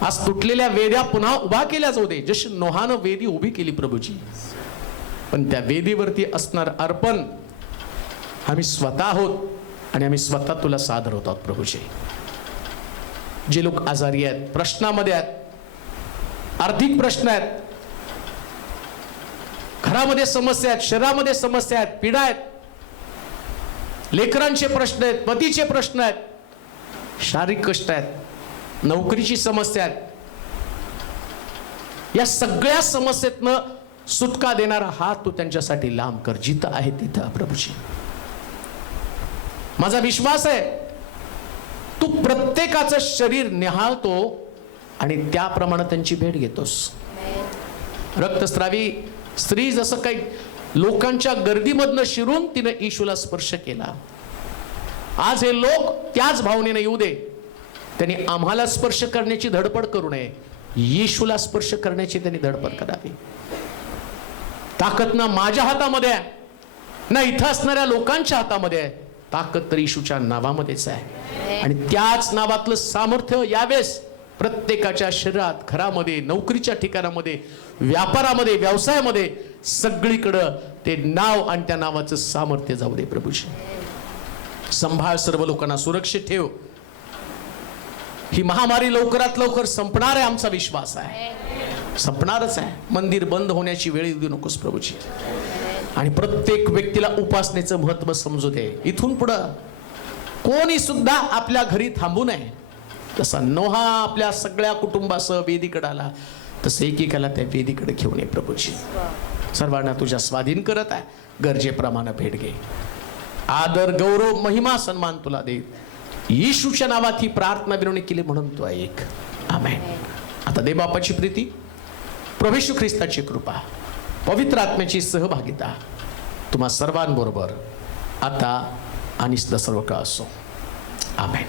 आज तुटलेल्या वेद्या पुन्हा उभा केल्या जाऊ दे, जशी नोहानं वेदी उभी केली प्रभूची. पण त्या वेदीवरती असणार अर्पण आम्ही स्वतः आहोत आणि आम्ही स्वतः तुला सादर होत आहोत प्रभूजी. जे लोक आजारी आहेत, प्रश्नामध्ये आहेत, आर्थिक प्रश्न आहेत, घरामध्ये समस्या आहेत, शरीरामध्ये समस्या आहेत, पीडा आहेत, लेकरांचे प्रश्न आहेत, पतीचे प्रश्न आहेत, शारीरिक कष्ट आहेत, नोकरीची समस्या आहेत, या सगळ्या समस्येतनं सुटका देणारा हात तू त्यांच्यासाठी लांब कर, जिथं आहे तिथं प्रभूजी. माझा विश्वास आहे तू प्रत्येकाचं शरीर निहाळतो आणि त्याप्रमाणे त्यांची भेट घेतोस. रक्तस्रावी स्त्री जसं काही लोकांच्या गर्दीमधनं शिरून तिने येशूला स्पर्श केला, आज हे लोक त्याच भावनेने येऊ दे. त्यांनी आम्हाला स्पर्श करण्याची धडपड करू नये, येशूला स्पर्श करण्याची त्यांनी धडपड करावी. ताकद ना माझ्या हातामध्ये आहे ना इथं असणाऱ्या लोकांच्या हातामध्ये आहे, ताकद तर येशूच्या नावामध्येच आहे. आणि त्याच नावातलं सामर्थ्य यावेळेस प्रत्येकाच्या शरीरात, घरामध्ये, नोकरीच्या ठिकाणामध्ये, व्यापारामध्ये, व्यवसायामध्ये, सगळीकडं ते नाव आणि त्या नावाचं सामर्थ्य जाऊ दे प्रभूजी. संभाळ सर्व लोकांना, सुरक्षित ठेव. ही महामारी लवकरात लवकर संपणार आहे, आमचा विश्वास आहे, संपणारच आहे. मंदिर बंद होण्याची वेळ येऊ नकोस प्रभूजी. आणि प्रत्येक व्यक्तीला उपासनेचं महत्व समजू दे. इथून पुढं कोणी सुद्धा आपल्या घरी थांबू नये. तसा नोहा आपल्या सगळ्या कुटुंबासह वेदीकडे आला, तसं एकेकाला त्या वेदीकडे घेऊन ये प्रभूजी. सर्वांना तुझ्या स्वाधीन करत आहे, गरजेप्रमाणे भेट घे. आदर, गौरव, महिमा, सन्मान तुला दे. येशूच्या नावात ही प्रार्थना विनवणी केली म्हणून तू ऐक. आमेन. आता दे बापाची प्रीती, प्रभू येशू ख्रिस्ताची कृपा, पवित्र आत्म्याची सहभागिता तुम्हा सर्वांबरोबर आता आणि सर्व काळ असो. आमेन.